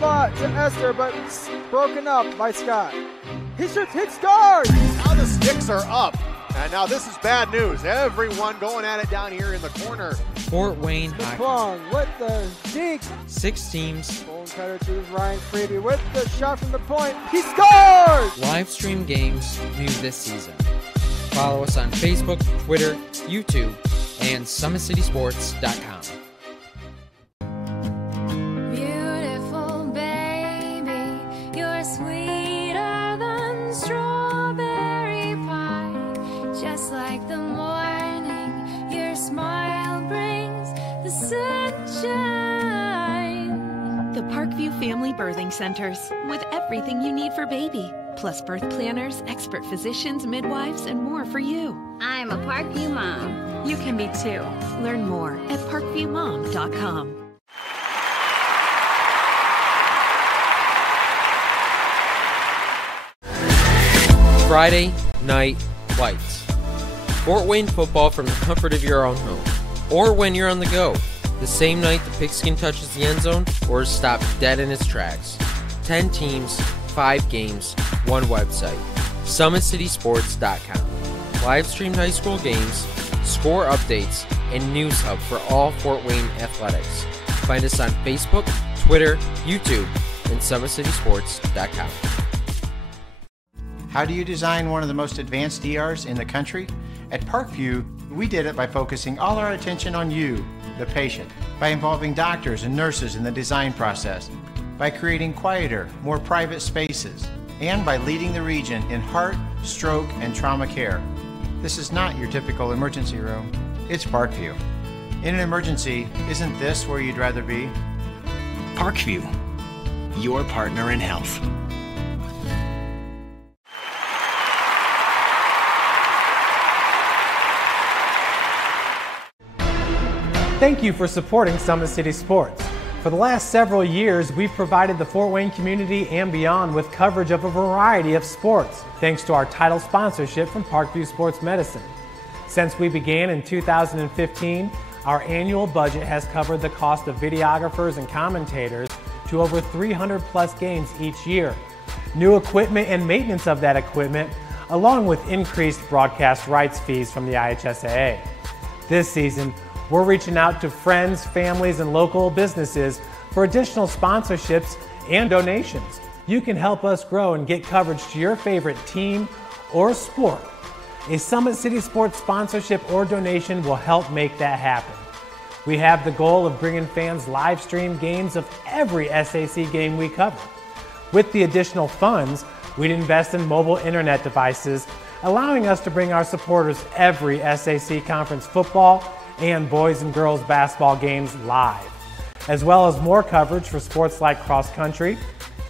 spot to Esther, but it's broken up by Scott. He shoots, hit, scores! Now the sticks are up. And now this is bad news. Everyone going at it down here in the corner. Fort Wayne Hockey with the deke. 6 teams. Bone cutter to Ryan Freeby with the shot from the point. He scores! Live stream games new this season. Follow us on Facebook, Twitter, YouTube, and SummitCitySports.com. Beautiful baby, you're sweeter than strawberry pie. Just like the morning, your smile brings the sunshine. The Parkview Family Birthing Centers, with everything you need for baby, plus birth planners, expert physicians, midwives, and more for you. I'm a Parkview mom. You can be too. Learn more at parkviewmom.com. Friday Night Lights. Fort Wayne football from the comfort of your own home, or when you're on the go. The same night the pigskin touches the end zone or is stopped dead in its tracks. 10 teams, 5 games, 1 website. SummitCitySports.com. Live streamed high school games, score updates, and news hub for all Fort Wayne athletics. Find us on Facebook, Twitter, YouTube, and SummitCitySports.com. How do you design one of the most advanced ERs in the country? At Parkview, we did it by focusing all our attention on you, the patient, by involving doctors and nurses in the design process, by creating quieter, more private spaces, and by leading the region in heart, stroke, and trauma care. This is not your typical emergency room. It's Parkview. In an emergency, isn't this where you'd rather be? Parkview, your partner in health. Thank you for supporting Summit City Sports. For the last several years, we've provided the Fort Wayne community and beyond with coverage of a variety of sports, thanks to our title sponsorship from Parkview Sports Medicine. Since we began in 2015, our annual budget has covered the cost of videographers and commentators to over 300 plus games each year. New equipment and maintenance of that equipment, along with increased broadcast rights fees from the IHSAA. This season, we're reaching out to friends, families, and local businesses for additional sponsorships and donations. You can help us grow and get coverage to your favorite team or sport. A Summit City Sports sponsorship or donation will help make that happen. We have the goal of bringing fans live stream games of every SAC game we cover. With the additional funds, we'd invest in mobile internet devices, allowing us to bring our supporters every SAC conference football and boys and girls basketball games live, as well as more coverage for sports like cross country,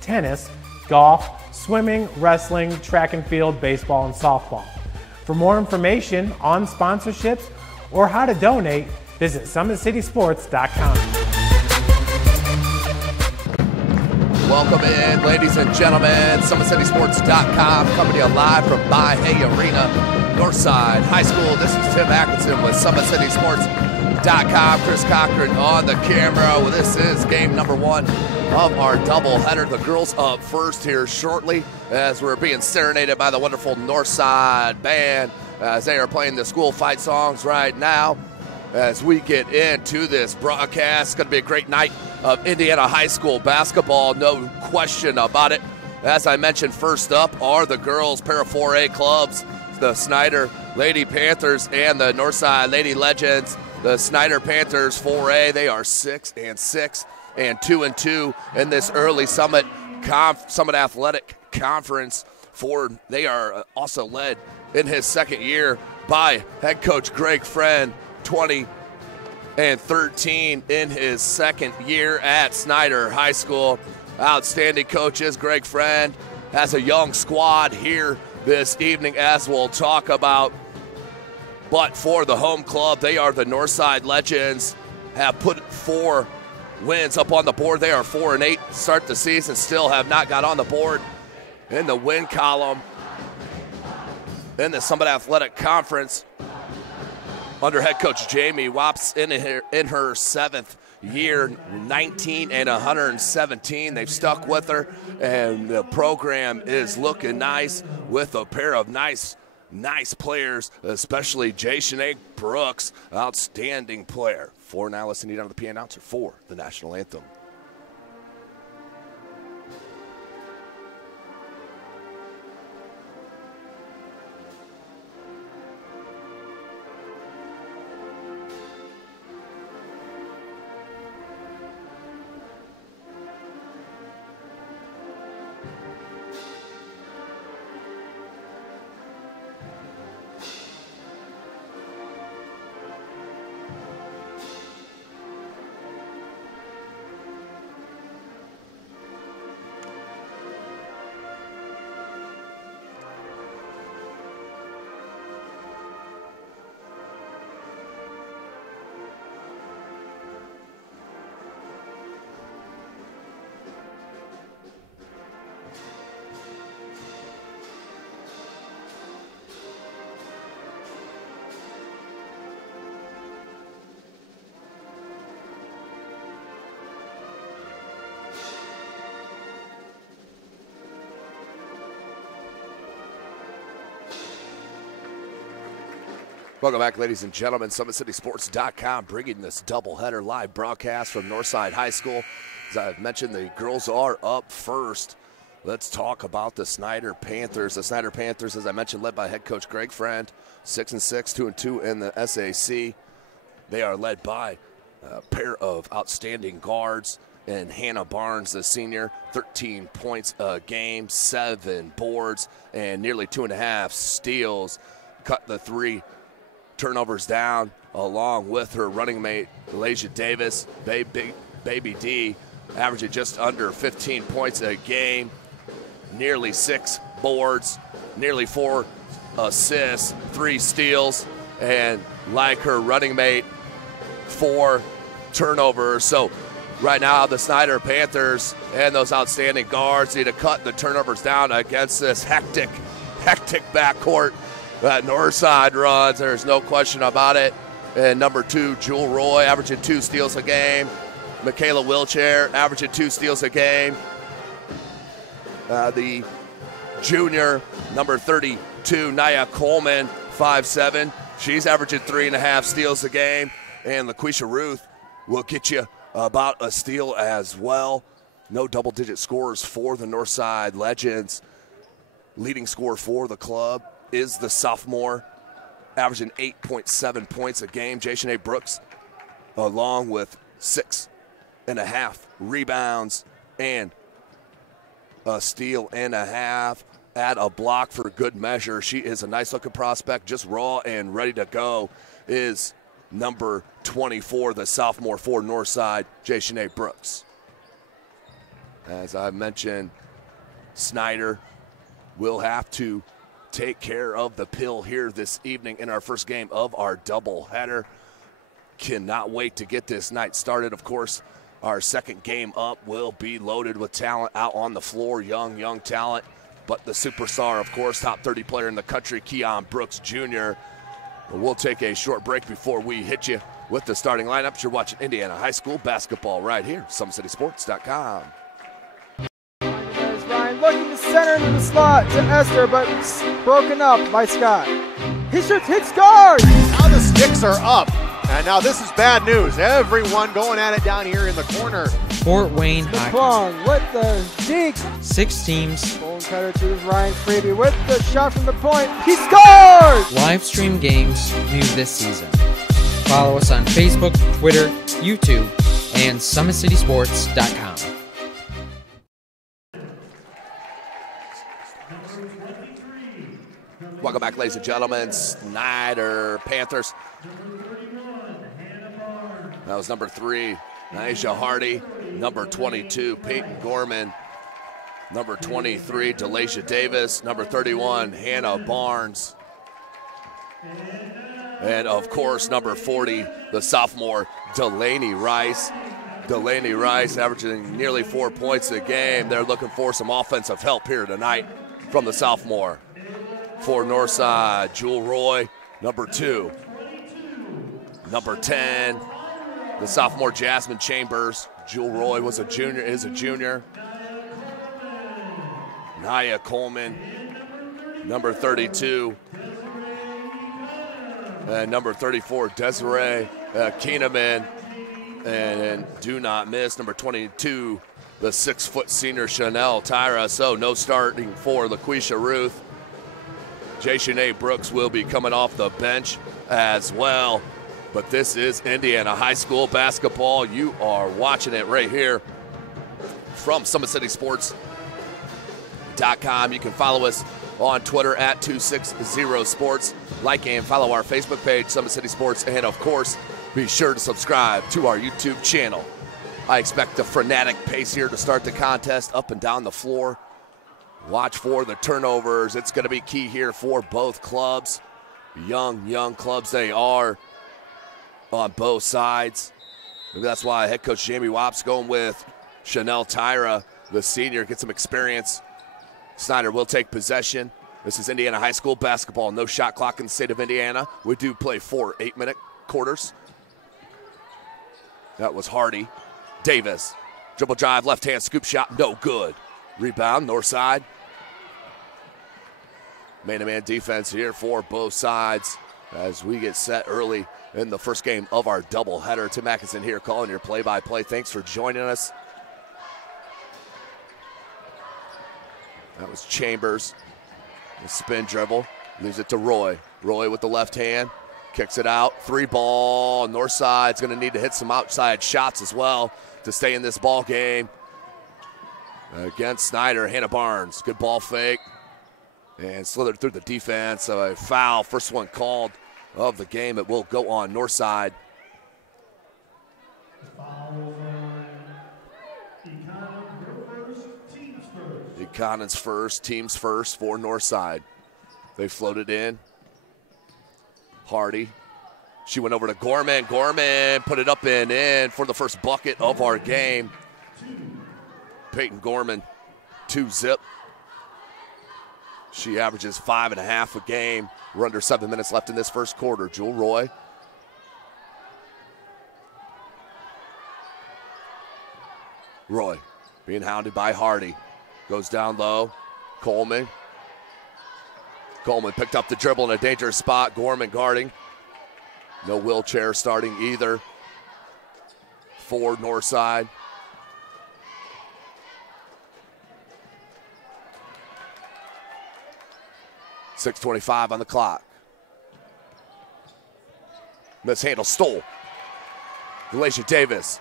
tennis, golf, swimming, wrestling, track and field, baseball, and softball. For more information on sponsorships or how to donate, visit SummitCitySports.com. Welcome in, ladies and gentlemen. SummitCitySports.com coming to you live from Mahoney Arena, Northside High School. This is Tim Atkinson with SummitCitySports.com. Chris Cochran on the camera. Well, this is game number 1 of our doubleheader. The girls up first here shortly as we're being serenaded by the wonderful Northside band as they are playing the school fight songs right now. As we get into this broadcast, it's going to be a great night of Indiana high school basketball, no question about it. As I mentioned, first up are the girls' Para 4A clubs, the Snider Lady Panthers and the Northside Lady Legends. The Snider Panthers 4A, they are 6-6 and 2-2 in this early Summit Athletic Conference. Ford, they are also led in his second year by head coach Greg Friend, 20-13 in his second year at Snider High School. Outstanding coaches. Greg Friend has a young squad here this evening, as we'll talk about. But for the home club, they are the Northside Legends, have put 4 wins up on the board. They are 4-8 start the season, still have not got on the board in the win column in the Summit Athletic Conference under head coach Jamie Wops in her 7th year, 19 and 117. They've stuck with her, and the program is looking nice with a pair of nice players, especially Jashanae Brooks, outstanding player. For now, listening down to the PA announcer for the national anthem. Welcome back, ladies and gentlemen. SummitCitySports.com bringing this doubleheader live broadcast from Northside High School. As I've mentioned, the girls are up first. Let's talk about the Snider Panthers. The Snider Panthers, as I mentioned, led by head coach Greg Friend, 6-6, 2-2 in the SAC. They are led by a pair of outstanding guards, and Hannah Barnes, the senior, 13 points a game, 7 boards, and nearly 2.5 steals. Cut the 3 turnovers down, along with her running mate, Elijah Davis, Baby D, averaging just under 15 points a game, nearly 6 boards, nearly 4 assists, 3 steals, and like her running mate, 4 turnovers. So right now, the Snider Panthers and those outstanding guards need to cut the turnovers down against this hectic backcourt that Northside runs. There's no question about it. And number 2, Jewel Roy, averaging 2 steals a game. Michaela Wilchair, averaging 2 steals a game. The junior, number 32, Nia Coleman, 5'7". She's averaging 3.5 steals a game. And LaQuisha Ruth will get you about a steal as well. No double-digit scores for the Northside Legends. Leading scorer for the club is the sophomore, averaging 8.7 points a game, Jashanae Brooks, along with 6.5 rebounds and a steal and a half. Add a block for good measure. She is a nice-looking prospect, just raw and ready to go, is number 24, the sophomore for Northside, Jashanae Brooks. As I mentioned, Snider will have to take care of the pill here this evening in our first game of our doubleheader. Cannot wait to get this night started. Of course, our second game up will be loaded with talent out on the floor, young talent. But the superstar, of course, top 30 player in the country, Keon Brooks Jr. We'll take a short break before we hit you with the starting lineups. You're watching Indiana High School basketball right here, SummitCitySports.com. Looking to center into the slot to Esther, but broken up by Scott. He shoots, hits guard! Now the sticks are up, and now this is bad news. Everyone going at it down here in the corner. Fort Wayne Hockey with the deke. 6 teams. Bone cutter to Ryan Freeby with the shot from the point. He scores! Live stream games new this season. Follow us on Facebook, Twitter, YouTube, and SummitCitySports.com. Welcome back, ladies and gentlemen. Snider Panthers. That was number 3, Naisha Hardy. Number 22, Peyton Gorman. Number 23, Delacia Davis. Number 31, Hannah Barnes. And, of course, number 40, the sophomore, Delaney Rice. Delaney Rice averaging nearly 4 points a game. They're looking for some offensive help here tonight from the sophomore. For Northside, Jewel Roy, number 2. Number 10, The sophomore Jasmine Chambers. Jewel Roy is a junior. Naya Coleman, number 32. And number 34, Desiree Keeneman. And do not miss, number 22, the 6-foot senior Chanel Tyra. So no starting for LaQuisha Ruth. Jashanae Brooks will be coming off the bench as well. But this is Indiana High School basketball. You are watching it right here from SummitCitySports.com. You can follow us on Twitter at 260sports. Like and follow our Facebook page, Summit City Sports. And, of course, be sure to subscribe to our YouTube channel. I expect a frenetic pace here to start the contest, up and down the floor. Watch for the turnovers. It's going to be key here for both clubs. Young clubs they are on both sides. Maybe that's why head coach Jamie Wopp's going with Chanel Tyra, the senior, get some experience. Snider will take possession. This is Indiana High School basketball. No shot clock in the state of Indiana. We do play 4 8-minute quarters. That was Hardy. Davis, dribble drive, left hand scoop shot, no good. Rebound, north side. Man-to-man defense here for both sides as we get set early in the first game of our doubleheader. Tim Atkinson here calling your play-by-play. Thanks for joining us. That was Chambers. The spin dribble, leaves it to Roy. Roy with the left hand, kicks it out. 3-ball, north side's gonna need to hit some outside shots as well to stay in this ball game. Against Snider, Hannah Barnes, good ball fake. And slithered through the defense, a foul, first one called of the game. It will go on north side. Econon's first, team's first for north side. They floated in. Hardy. She went over to Gorman. Gorman put it up and in for the first bucket of our game. Peyton Gorman, 2-zip. She averages 5.5 a game. We're under 7 minutes left in this first quarter. Jewel Roy. Roy being hounded by Hardy. Goes down low. Coleman. Coleman picked up the dribble in a dangerous spot. Gorman guarding. No wheelchair starting either. For north side. .6:25 on the clock. Mishandle, stole. Galatia Davis.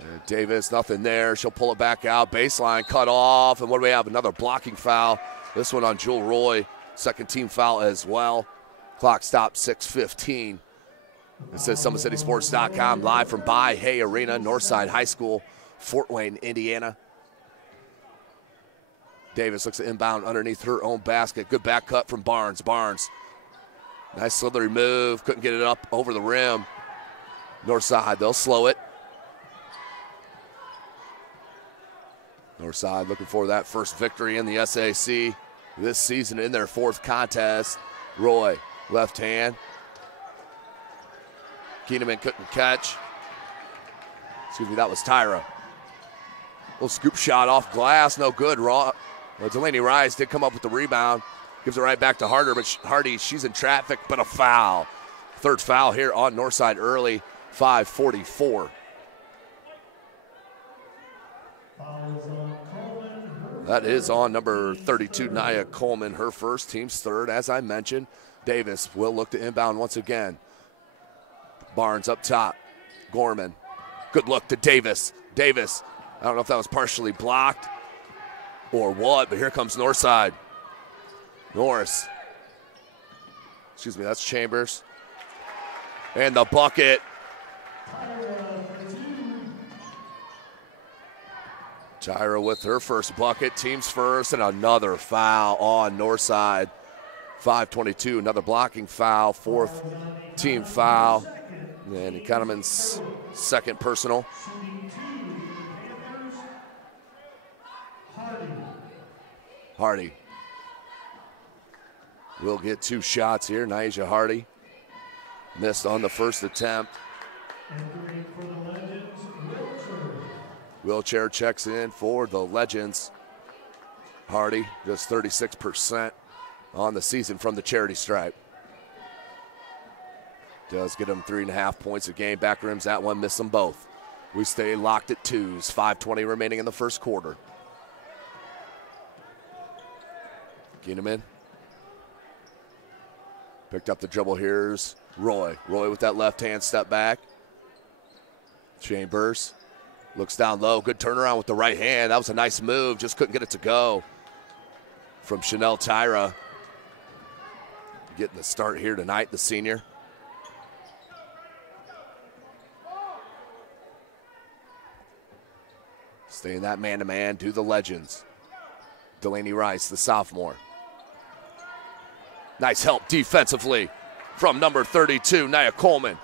And Davis, nothing there. She'll pull it back out. Baseline cut off. And what do we have? Another blocking foul. This one on Jewel Roy. Second team foul as well. Clock stopped 6:15. This is SummitCitySports.com live from By-Hay Arena, Northside High School, Fort Wayne, Indiana. Davis looks at inbound underneath her own basket. Good back cut from Barnes. Barnes, nice slithery move. Couldn't get it up over the rim. North side, they'll slow it. North side looking for that first victory in the SAC this season in their fourth contest. Roy, left hand. Keeneman couldn't catch. Excuse me, that was Tyra. Little scoop shot off glass, no good. Delaney Rise did come up with the rebound. Gives it right back to Hardy. She's in traffic, but a foul. Third foul here on Northside early, 5:44. That is on number 32, Nia Coleman, her first, team's third. As I mentioned, Davis will look to inbound once again. Barnes up top. Gorman. Good look to Davis. Davis, I don't know if that was partially blocked or what, but here comes Northside. Norris. Excuse me, that's Chambers. And the bucket. Tyra with her first bucket, team's first, and another foul on Northside. 5:22, another blocking foul, fourth team foul. And Economan's second personal. Hardy will get two shots here. Nyjah Hardy missed on the first attempt. Wheelchair checks in for the Legends. Hardy, just 36% on the season from the charity stripe. Does get him 3.5 points a game. Back rims that one, miss them both. We stay locked at 2s. 5:20 remaining in the first quarter. Gieneman. Picked up the dribble. Here's Roy. Roy with that left hand step back. Chambers looks down low. Good turnaround with the right hand. That was a nice move. Just couldn't get it to go. From Chanel Tyra. Getting the start here tonight, the senior. Staying that man-to-man, do the Legends. Delaney Rice, the sophomore. Nice help defensively from number 32, Nia Coleman.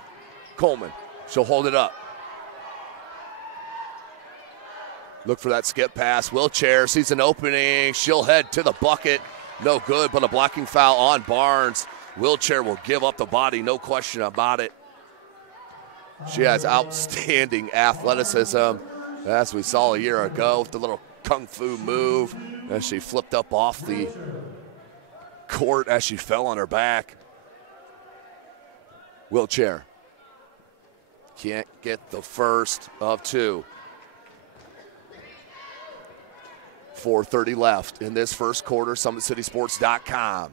Coleman, she'll hold it up. Look for that skip pass. Wheelchair sees an opening. She'll head to the bucket. No good, but a blocking foul on Barnes. Wheelchair will give up the body, no question about it. She has outstanding athleticism, as we saw a year ago with the little kung fu move as she flipped up off the court as she fell on her back. Wheelchair can't get the first of two. 4:30 left in this first quarter. SummitCitySports.com.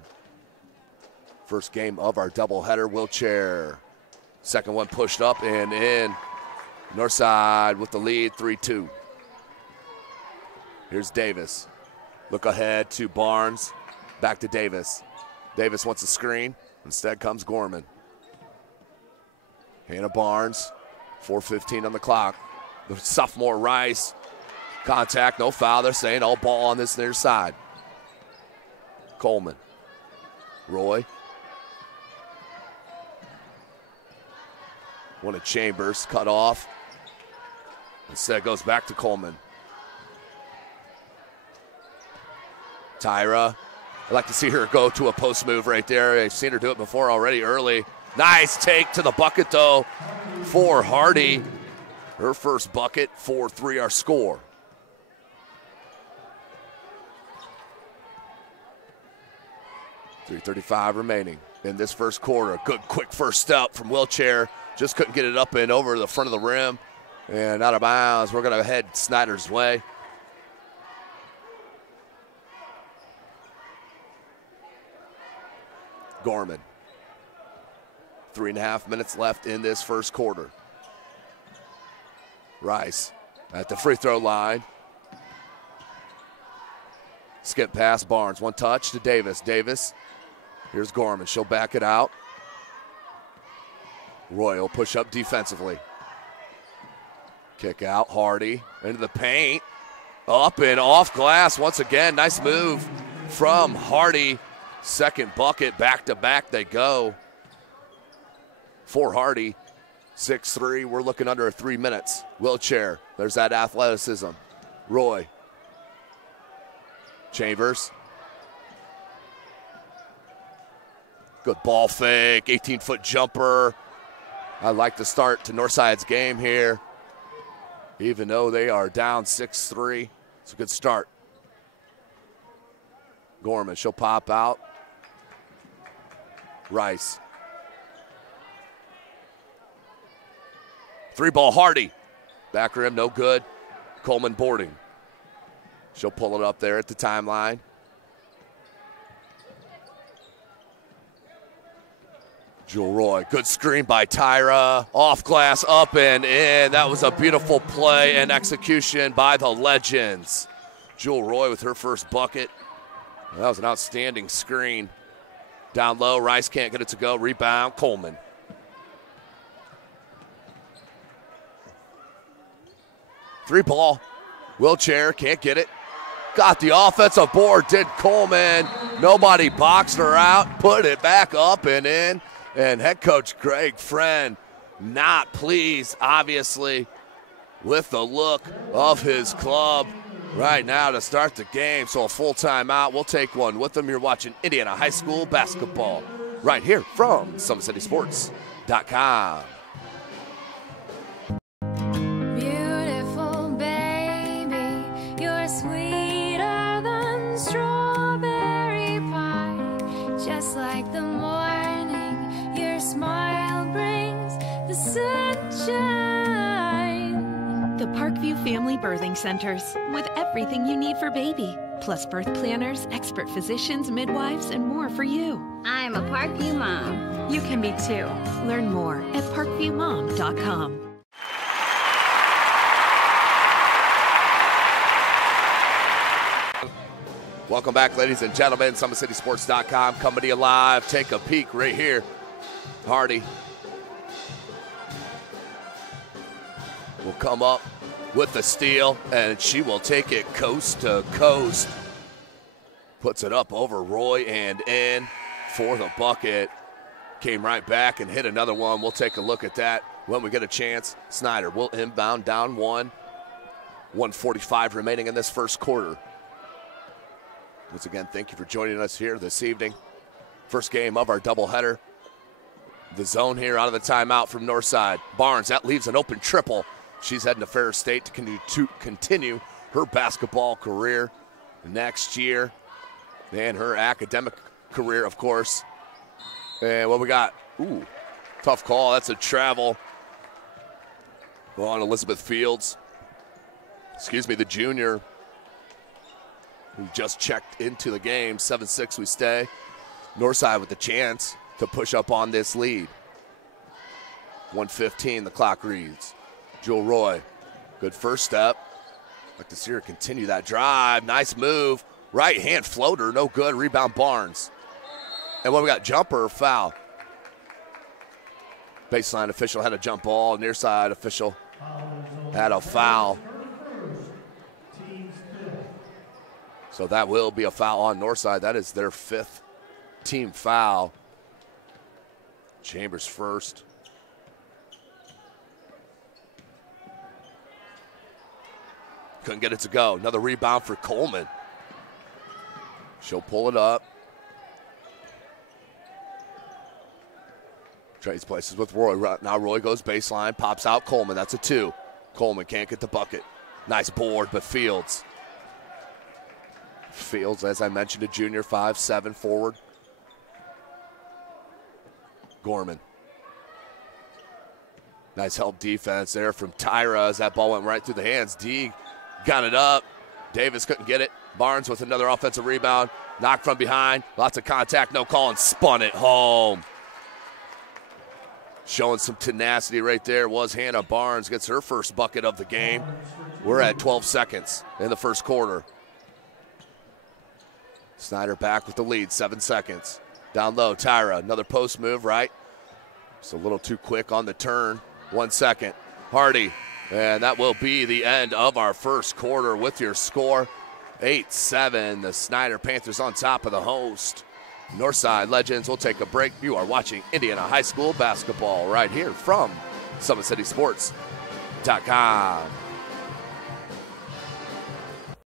First game of our doubleheader. Wheelchair. Second one pushed up and in. Northside with the lead, 3-2. Here's Davis. Look ahead to Barnes. Back to Davis. Davis wants a screen. Instead comes Gorman. Hannah Barnes. 4:15 on the clock. The sophomore Rice. Contact, no foul. They're saying all ball on this near side. Coleman. Roy. One of Chambers, cut off. Instead goes back to Coleman. Tyra. I'd like to see her go to a post move right there. I've seen her do it before already early. Nice take to the bucket, though, for Hardy. Her first bucket, 4-3 our score. .335 remaining in this first quarter. Good quick first step from Wheelchair. Just couldn't get it up and over the front of the rim. And out of bounds. We're going to head Snider's way. Gorman. 3.5 minutes left in this first quarter. Rice at the free throw line. Skip past Barnes. One touch to Davis. Davis. Here's Gorman. She'll back it out. Roy will push up defensively. Kick out. Hardy into the paint. Up and off glass once again. Nice move from Hardy. Second bucket. Back to back they go. For Hardy. 6-3. We're looking under 3 minutes. Wheelchair. There's that athleticism. Roy. Chambers. Good ball fake. 18-foot jumper. I like the start to Northside's game here. Even though they are down 6-3. It's a good start. Gorman, she'll pop out. Rice. 3-ball Hardy. Back rim, no good. Coleman boarding. She'll pull it up there at the timeline. Jewel Roy, good screen by Tyra. Off glass, up and in. That was a beautiful play and execution by the Legends. Jewel Roy with her first bucket. That was an outstanding screen. Down low, Rice can't get it to go. Rebound, Coleman. Three ball. Wheelchair, can't get it. Got the offensive board, did Coleman. Nobody boxed her out. Put it back up and in. And head coach Greg Friend not pleased, obviously, with the look of his club right now to start the game. So a full timeout. We'll take one with them. You're watching Indiana High School basketball right here from SummitCitySports.com. Birthing Centers with everything you need for baby, plus birth planners, expert physicians, midwives, and more for you. I'm a Parkview mom. You can be too. Learn more at parkviewmom.com. Welcome back, ladies and gentlemen. SummitCitySports.com coming to you live. Take a peek right here. Hardy will come up with the steal, and she will take it coast to coast. Puts it up over Roy and in for the bucket. Came right back and hit another one. We'll take a look at that when we get a chance. Snider will inbound down one. 1:45 remaining in this first quarter. Once again, thank you for joining us here this evening. First game of our doubleheader. The zone here out of the timeout from Northside. Barnes, that leaves an open triple. She's heading to Ferris State to continue her basketball career next year. And her academic career, of course. And what we got? Ooh, tough call. That's a travel on Elizabeth Fields. Excuse me, the junior. We just checked into the game. 7-6 we stay. Northside with the chance to push up on this lead. 1:15 the clock reads. Jewel Roy, good first step. Like to see her continue that drive. Nice move. Right hand floater, no good. Rebound Barnes. And what we got, jumper or foul? Baseline official had a jump ball. Near side official had a foul. So that will be a foul on Northside. That is their 5th team foul. Chambers first. Couldn't get it to go. Another rebound for Coleman. She'll pull it up. Trades places with Roy. Now Roy goes baseline, pops out Coleman. That's a 2. Coleman can't get the bucket. Nice board, but Fields. Fields, as I mentioned, a junior, 5'7" forward. Gorman. Nice help defense there from Tyra as that ball went right through the hands. D got it up. Davis couldn't get it. Barnes with another offensive rebound. Knocked from behind. Lots of contact, no call, and spun it home. Showing some tenacity right there was Hannah Barnes. Gets her first bucket of the game. We're at 12 seconds in the first quarter. Snider back with the lead, 7 seconds. Down low, Tyra, another post move, right? Just a little too quick on the turn. 1 second. Hardy, and that will be the end of our first quarter with your score. 8-7, the Snider Panthers on top of the host. Northside Legends. We'll take a break. You are watching Indiana High School basketball right here from SummitCitySports.com.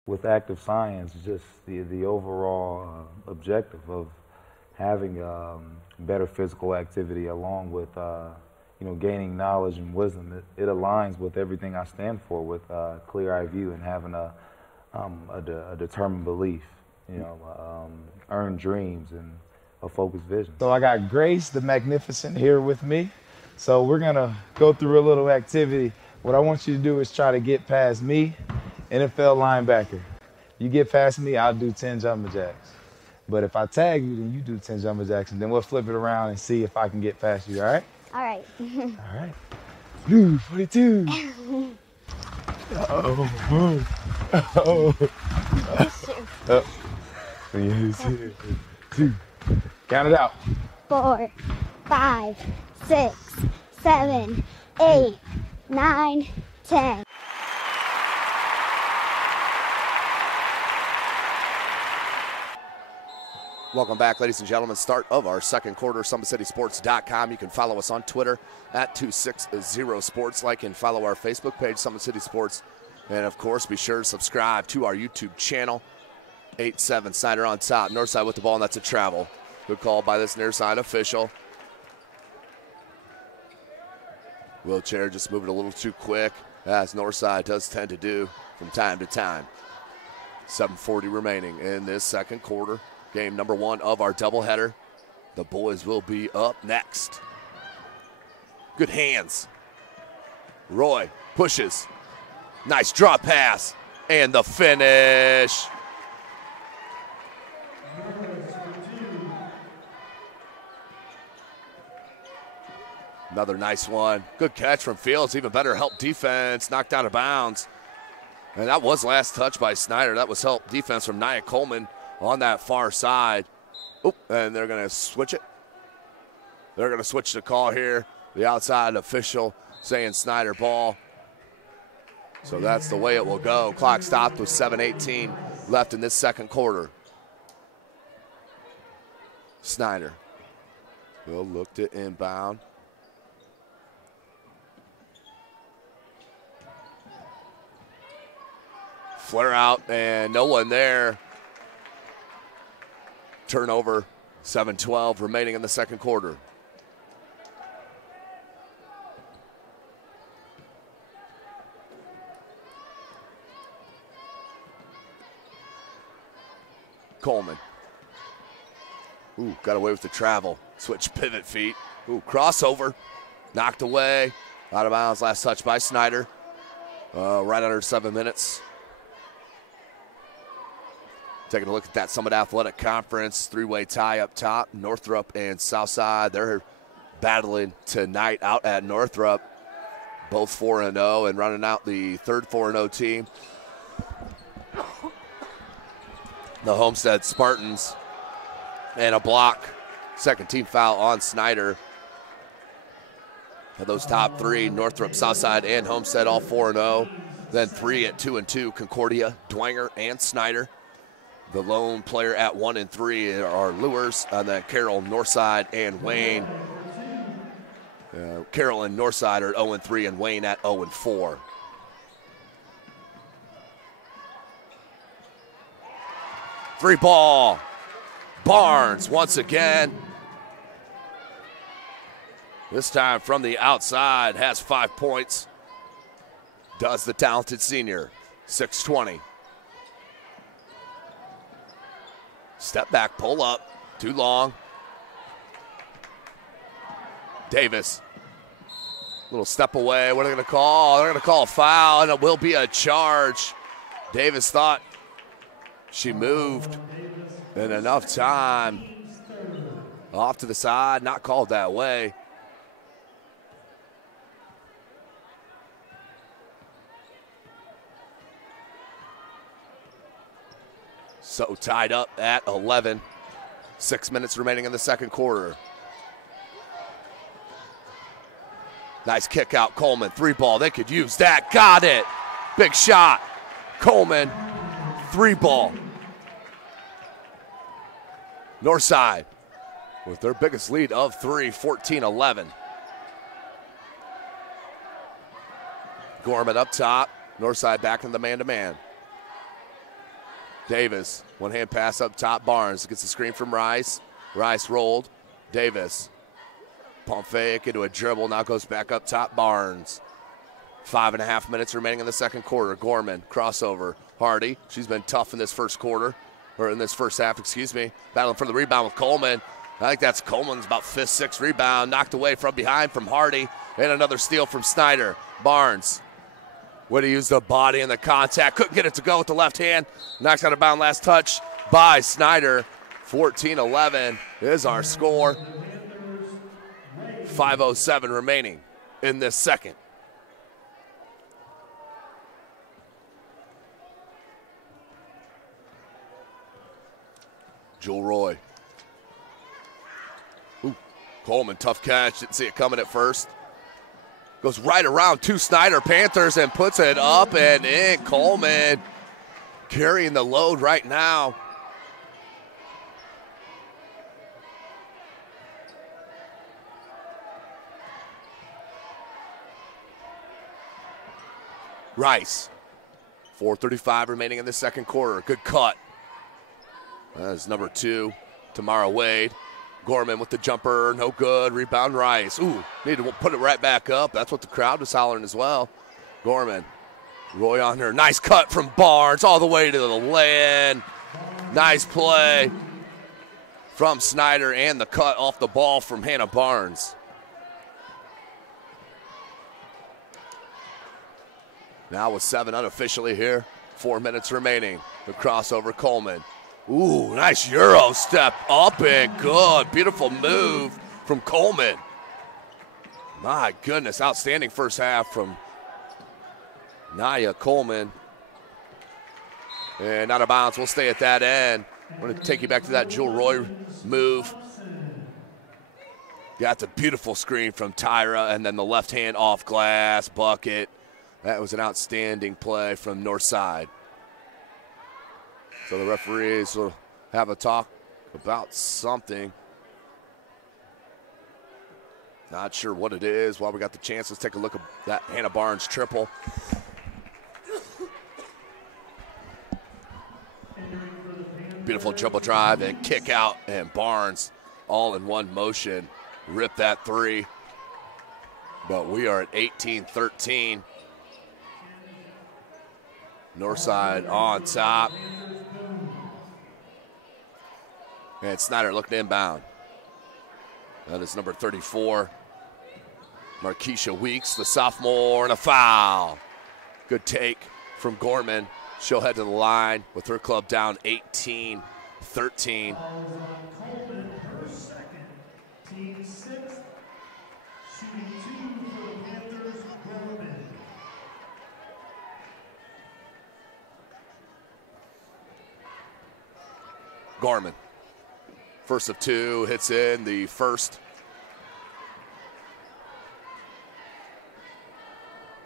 With active science, just the overall objective of having better physical activity along with gaining knowledge and wisdom, it aligns with everything I stand for, with clear-eye view and having a determined belief, earned dreams and a focused vision. So I got Grace the Magnificent here with me. So we're gonna go through a little activity. What I want you to do is try to get past me, NFL linebacker. You get past me, I'll do 10 jumping jacks. But if I tag you, then you do 10 jumping jacks, and then we'll flip it around and see if I can get past you, all right? All right. All right. Blue 42. Oh. Two. Count it out. 4, 5, 6, 7, 8, 9, 10. Welcome back, ladies and gentlemen. Start of our second quarter, SummitCitySports.com. You can follow us on Twitter at 260sports. Like and follow our Facebook page, Summit City Sports. And, of course, be sure to subscribe to our YouTube channel. 8-7, Snider on top. Northside with the ball, and that's a travel. Good call by this near side official. Wheelchair just moving a little too quick, as Northside does tend to do from time to time. 7:40 remaining in this second quarter. Game number 1 of our doubleheader. The boys will be up next. Good hands. Roy pushes. Nice drop pass. And the finish. Another nice one. Good catch from Fields. Even better help defense. Knocked out of bounds. And that was last touch by Snider. That was help defense from Nia Coleman on that far side. Oh, and they're going to switch it. They're going to switch the call here. The outside official saying Snider ball. So that's the way it will go. Clock stopped with 7:18 left in this second quarter. Snider will look to inbound. Flare out and no one there. Turnover, 7:12 remaining in the second quarter. Coleman. Ooh, got away with the travel. Switch pivot feet. Ooh, crossover. Knocked away. Out of bounds. Last touch by Snider. Right under 7 minutes. Taking a look at that Summit Athletic Conference. Three-way tie up top. Northrop and Southside. They're battling tonight out at Northrop. Both 4-0 and running out the third 4-0 team. The Homestead Spartans. And a block. Second team foul on Snider. And those top three, Northrop, Southside, and Homestead, all 4-0. Then three at 2-2, Concordia, Dwenger, and Snider. The lone player at 1 and 3 are Lewers, and then Carroll, Northside, and Wayne. Carroll and Northside are 0 and 3, and Wayne at 0 and 4. Three ball. Barnes once again. This time from the outside, has 5 points. Does the talented senior. 6:20. Step back, pull up, too long. Davis, little step away. What are they going to call? They're going to call a foul, and it will be a charge. Davis thought she moved in enough time. Off to the side, not called that way. So tied up at 11. 6 minutes remaining in the second quarter. Nice kick out, Coleman. Three ball, they could use that. Got it. Big shot. Coleman, three ball. Northside with their biggest lead of 3, 14-11. Gorman up top. Northside back in the man-to-man. Davis, one-hand pass up top. Barnes gets the screen from Rice. Rice rolled. Davis, pump fake into a dribble. Now goes back up top. Barnes. 5.5 minutes remaining in the second quarter. Gorman, crossover. Hardy, she's been tough in this first quarter, or in this first half, excuse me. Battling for the rebound with Coleman. I think that's Coleman's about 5th, 6th rebound. Knocked away from behind from Hardy. And another steal from Snider. Barnes. Would he use the body and the contact? Couldn't get it to go with the left hand. Knocks out of bounds. Last touch by Snider. 14-11 is our score. 5:07 remaining in this second. Jewel Roy. Ooh, Coleman, tough catch. Didn't see it coming at first. Goes right around two Snider Panthers and puts it up and in. Coleman carrying the load right now. Rice. 4:35 remaining in the second quarter. Good cut. That's number 2, Tamara Wade. Gorman with the jumper, no good. Rebound Rice. Ooh, need to put it right back up. That's what the crowd was hollering as well. Gorman, Roy on her. Nice cut from Barnes all the way to the lane. Nice play from Snider and the cut off the ball from Hannah Barnes. Now with 7 unofficially here, 4 minutes remaining. The crossover, Coleman. Ooh, nice Euro step up and good. Beautiful move from Coleman. My goodness, outstanding first half from Nia Coleman. And out of bounds, we'll stay at that end. I'm going to take you back to that Jewel Roy move. Got the beautiful screen from Tyra, and then the left hand off glass bucket. That was an outstanding play from Northside. So the referees will have a talk about something. Not sure what it is. While we got the chance, let's take a look at that Hannah Barnes triple. Beautiful dribble drive and kick out, and Barnes all in one motion. Rip that three. But we are at 18-13. Northside on top. And Snider looking inbound. That is number 34. Markeisha Weeks, the sophomore, and a foul. Good take from Gorman. She'll head to the line with her club down 18-13. Gorman, first of 2, hits in the first.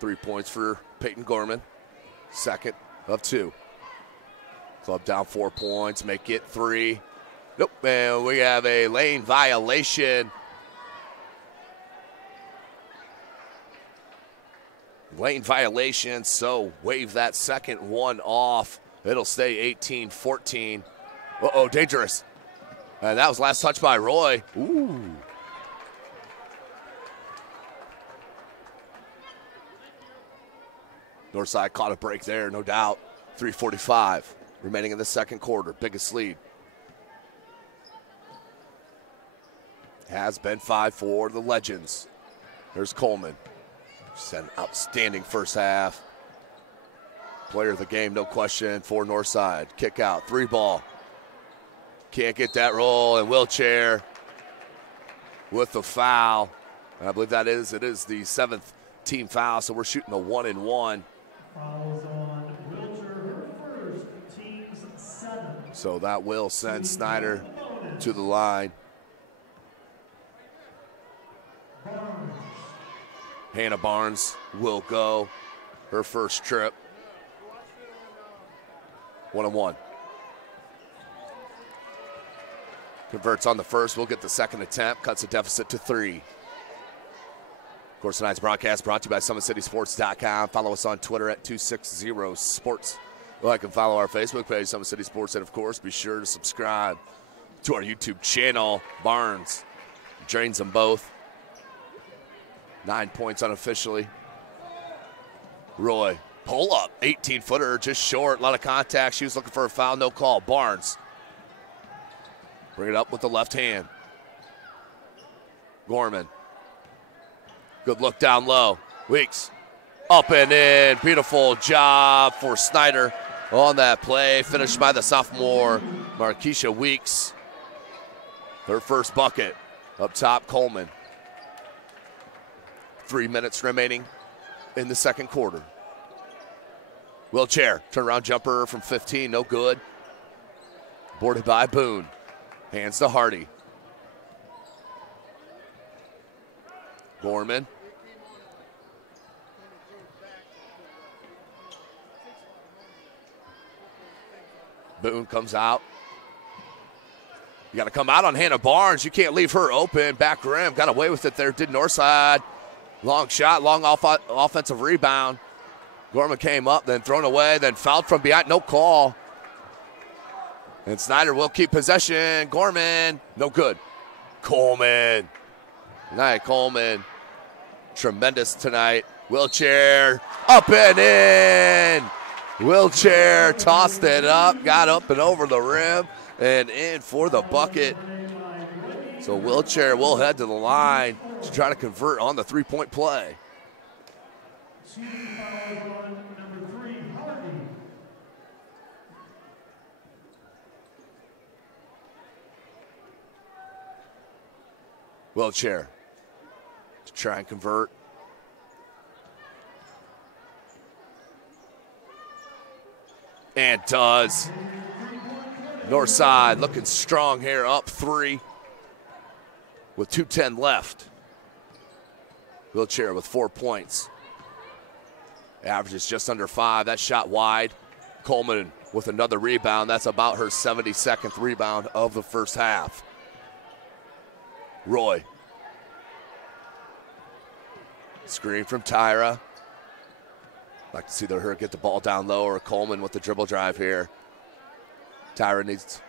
3 points for Peyton Gorman, second of 2. Club down 4 points, make it 3. Nope, and we have a lane violation. Lane violation, so wave that second one off. It'll stay 18-14. Uh-oh, dangerous. And that was last touch by Roy. Ooh. Northside caught a break there, no doubt. 3:45 remaining in the second quarter. Biggest lead. Has been 5 for the Legends. There's Coleman. Just had an outstanding first half. Player of the game, no question, for Northside. Kick out, 3 ball. Can't get that roll, and Wheelchair with the foul. And I believe it is the 7th team foul, so we're shooting a 1-and-1. Fouls on Wheelchair, her first, team's 7. So that will send Snider to the line. Barnes. Hannah Barnes will go her first trip. 1-and-1. Converts on the first, we'll get the second attempt, cuts the deficit to 3. Of course, tonight's broadcast brought to you by SummitCitySports.com. Follow us on Twitter at 260sports. Like and follow our Facebook page, Summit City Sports, and of course, be sure to subscribe to our YouTube channel. Barnes drains them both. 9 points unofficially. Roy, pull up, 18-footer, just short, a lot of contact. She was looking for a foul, no call. Barnes. Bring it up with the left hand. Gorman. Good look down low. Weeks. Up and in. Beautiful job for Snider on that play. Finished by the sophomore, Markeisha Weeks. Her first bucket. Up top, Coleman. 3 minutes remaining in the second quarter. Wheelchair. Turnaround jumper from 15. No good. Boarded by Boone. Hands to Hardy. Gorman. Boone comes out. You got to come out on Hannah Barnes. You can't leave her open. Back rim. Got away with it there. Did Northside. Long shot. Long offensive rebound. Gorman came up, then thrown away, then fouled from behind. No call. And Snider will keep possession. Gorman, no good. Coleman. Nia Coleman, tremendous tonight. Wheelchair, up and in. Wheelchair tossed it up, got up and over the rim, and in for the bucket. So Wheelchair will head to the line to try to convert on the three-point play. Team foul on number 3, Mahoney. Wheelchair to try and convert. And does. North side looking strong here, up 3 with 2:10 left. Wheelchair with 4 points. Averages just under 5. That shot wide. Coleman with another rebound. That's about her 72nd rebound of the first half. Roy. Screen from Tyra. Like to see her get the ball down low, or Coleman with the dribble drive here. Tyra needs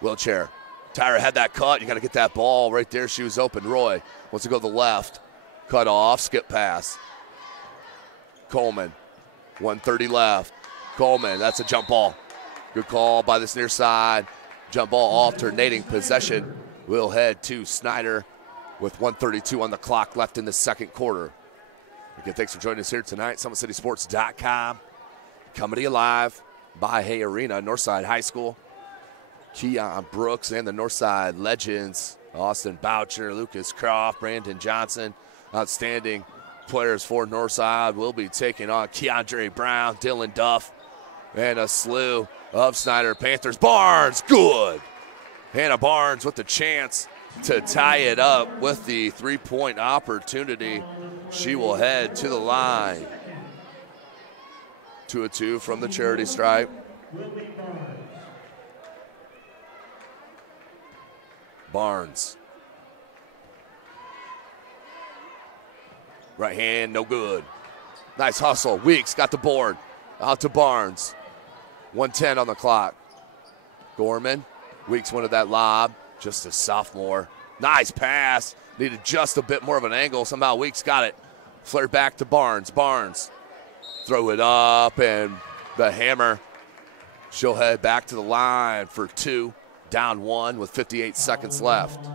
Wheelchair. Tyra had that cut. You got to get that ball right there. She was open. Roy wants to go to the left. Cut off, skip pass. Coleman, 1:30 left. Coleman, that's a jump ball. Good call by this near side. Jump ball alternating possession. We'll head to Snider with 1:32 on the clock left in the second quarter. Again, thanks for joining us here tonight. SummitCitySports.com. Coming to you live by Hay Arena, Northside High School. Keon Brooks and the Northside legends, Austin Boucher, Lucas Croft, Brandon Johnson, outstanding players for Northside, will be taking on Keandre Brown, Dylan Duff, and a slew of Snider Panthers. Barnes, good. Hannah Barnes with the chance to tie it up with the three-point opportunity. She will head to the line. 2-2 from the charity stripe. Barnes. Right hand, no good. Nice hustle. Weeks got the board. Out to Barnes. 1:10 on the clock. Gorman. Weeks wanted that lob. Just a sophomore. Nice pass. Needed just a bit more of an angle. Somehow Weeks got it. Flared back to Barnes. Barnes. Throw it up, and the hammer. She'll head back to the line for 2. Down 1 with 58 seconds left.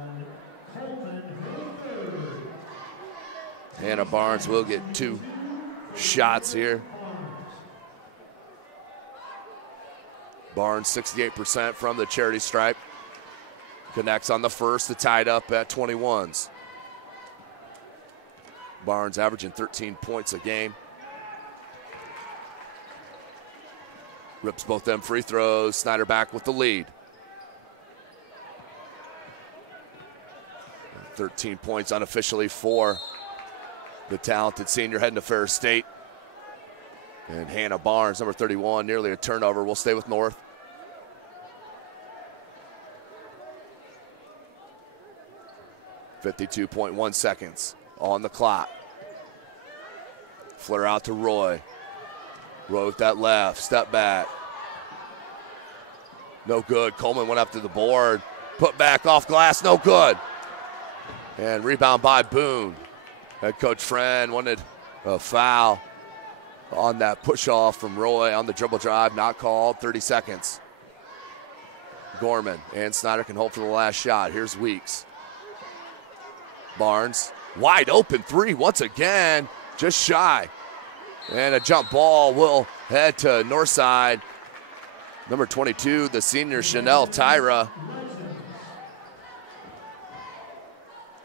Hannah Barnes will get 2 shots here. Barnes 68% from the charity stripe. Connects on the first to tie it up at 21s. Barnes averaging 13 points a game. Rips both them free throws. Snider back with the lead. 13 points unofficially for the talented senior heading to Ferris State. And Hannah Barnes, number 31, nearly a turnover. Will stay with North. .1 seconds on the clock. Flare out to Roy. Roy with that left, step back. No good. Coleman went up to the board. Put back off glass, no good. And rebound by Boone. Head coach Friend wanted a foul on that push off from Roy on the dribble drive, not called. 30 seconds. Gorman and Snider can hold for the last shot. Here's Weeks. Barnes, wide open 3 once again, just shy. And a jump ball will head to Northside. Number 22, the senior Chanel Tyra.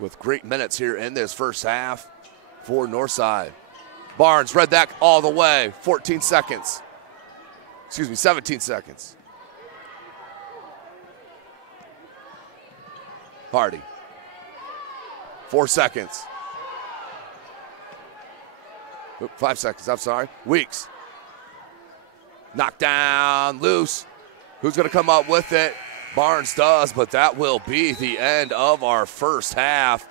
With great minutes here in this first half for Northside. Barnes read that all the way, 14 seconds. Excuse me, 17 seconds. Hardy. 4 seconds. 5 seconds, I'm sorry. Weeks. Knocked down, loose. Who's going to come up with it? Barnes does, but that will be the end of our first half.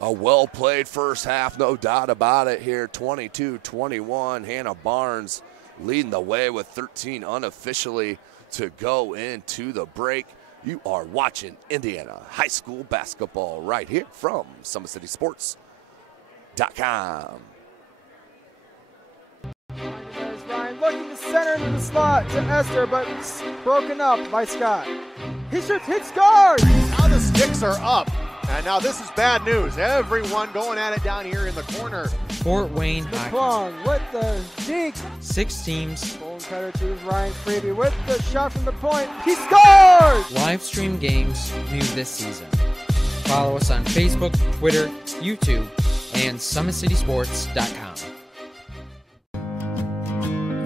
A well-played first half, no doubt about it here. 22-21, Hannah Barnes leading the way with 13 unofficially to go into the break. You are watching Indiana high school basketball right here from SummitCitySports.com. There's Ryan looking to center into the slot to Esther, but broken up by Scott. He shoots, hits, scores! Now the sticks are up. And now this is bad news. Everyone going at it down here in the corner. Fort Wayne Hockey. Plung with the dink. 6 teams. Bone cutter to Ryan Freeby with the shot from the point. He scores! Live stream games new this season. Follow us on Facebook, Twitter, YouTube, and SummitCitySports.com.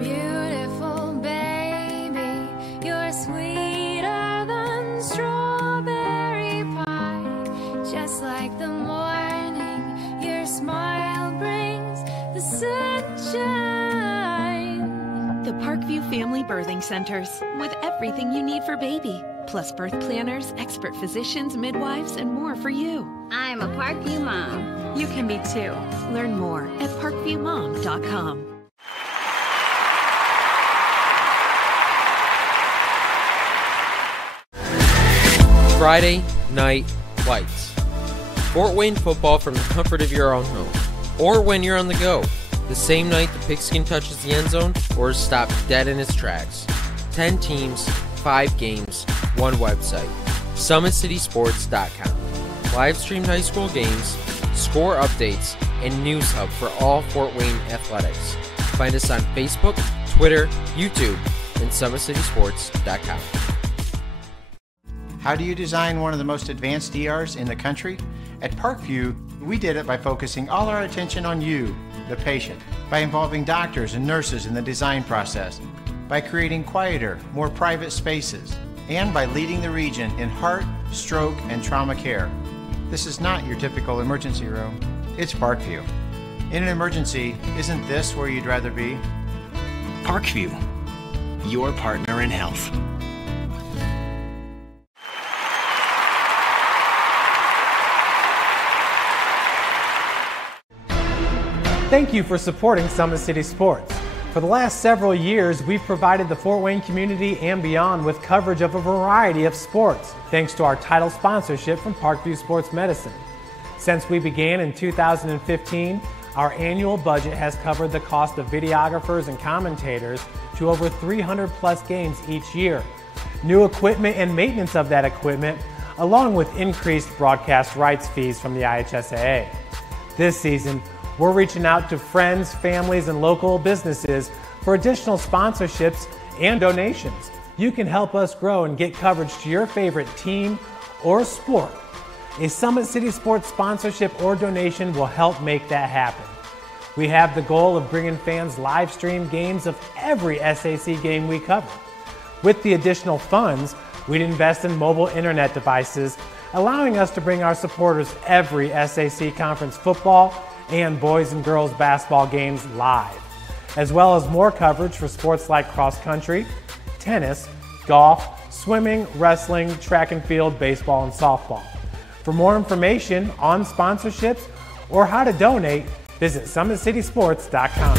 Beautiful baby, you're sweeter than strawberry pie. Just like the morning, your smile brings the sunshine. The Parkview Family Birthing Centers, with everything you need for baby, plus birth planners, expert physicians, midwives, and more for you. I'm a Parkview mom. You can be too. Learn more at parkviewmom.com. Friday Night Lights. Fort Wayne football from the comfort of your own home, or when you're on the go. The same night the pigskin touches the end zone or is stopped dead in its tracks. 10 teams, 5 games, 1 website. SummitCitySports.com. Live streamed high school games, score updates, and news hub for all Fort Wayne athletics. Find us on Facebook, Twitter, YouTube, and SummitCitySports.com. How do you design one of the most advanced ERs in the country? At Parkview, we did it by focusing all our attention on you, the patient, by involving doctors and nurses in the design process, by creating quieter, more private spaces, and by leading the region in heart, stroke, and trauma care. This is not your typical emergency room. It's Parkview. In an emergency, isn't this where you'd rather be? Parkview, your partner in health. Thank you for supporting Summit City Sports. For the last several years, we've provided the Fort Wayne community and beyond with coverage of a variety of sports, thanks to our title sponsorship from Parkview Sports Medicine. Since we began in 2015, our annual budget has covered the cost of videographers and commentators to over 300 plus games each year. New equipment and maintenance of that equipment, along with increased broadcast rights fees from the IHSAA. This season, we're reaching out to friends, families, and local businesses for additional sponsorships and donations. You can help us grow and get coverage to your favorite team or sport. A Summit City Sports sponsorship or donation will help make that happen. We have the goal of bringing fans live stream games of every SAC game we cover. With the additional funds, we'd invest in mobile internet devices, allowing us to bring our supporters every SAC conference football and boys and girls basketball games live, as well as more coverage for sports like cross country, tennis, golf, swimming, wrestling, track and field, baseball, and softball. For more information on sponsorships or how to donate, visit SummitCitySports.com.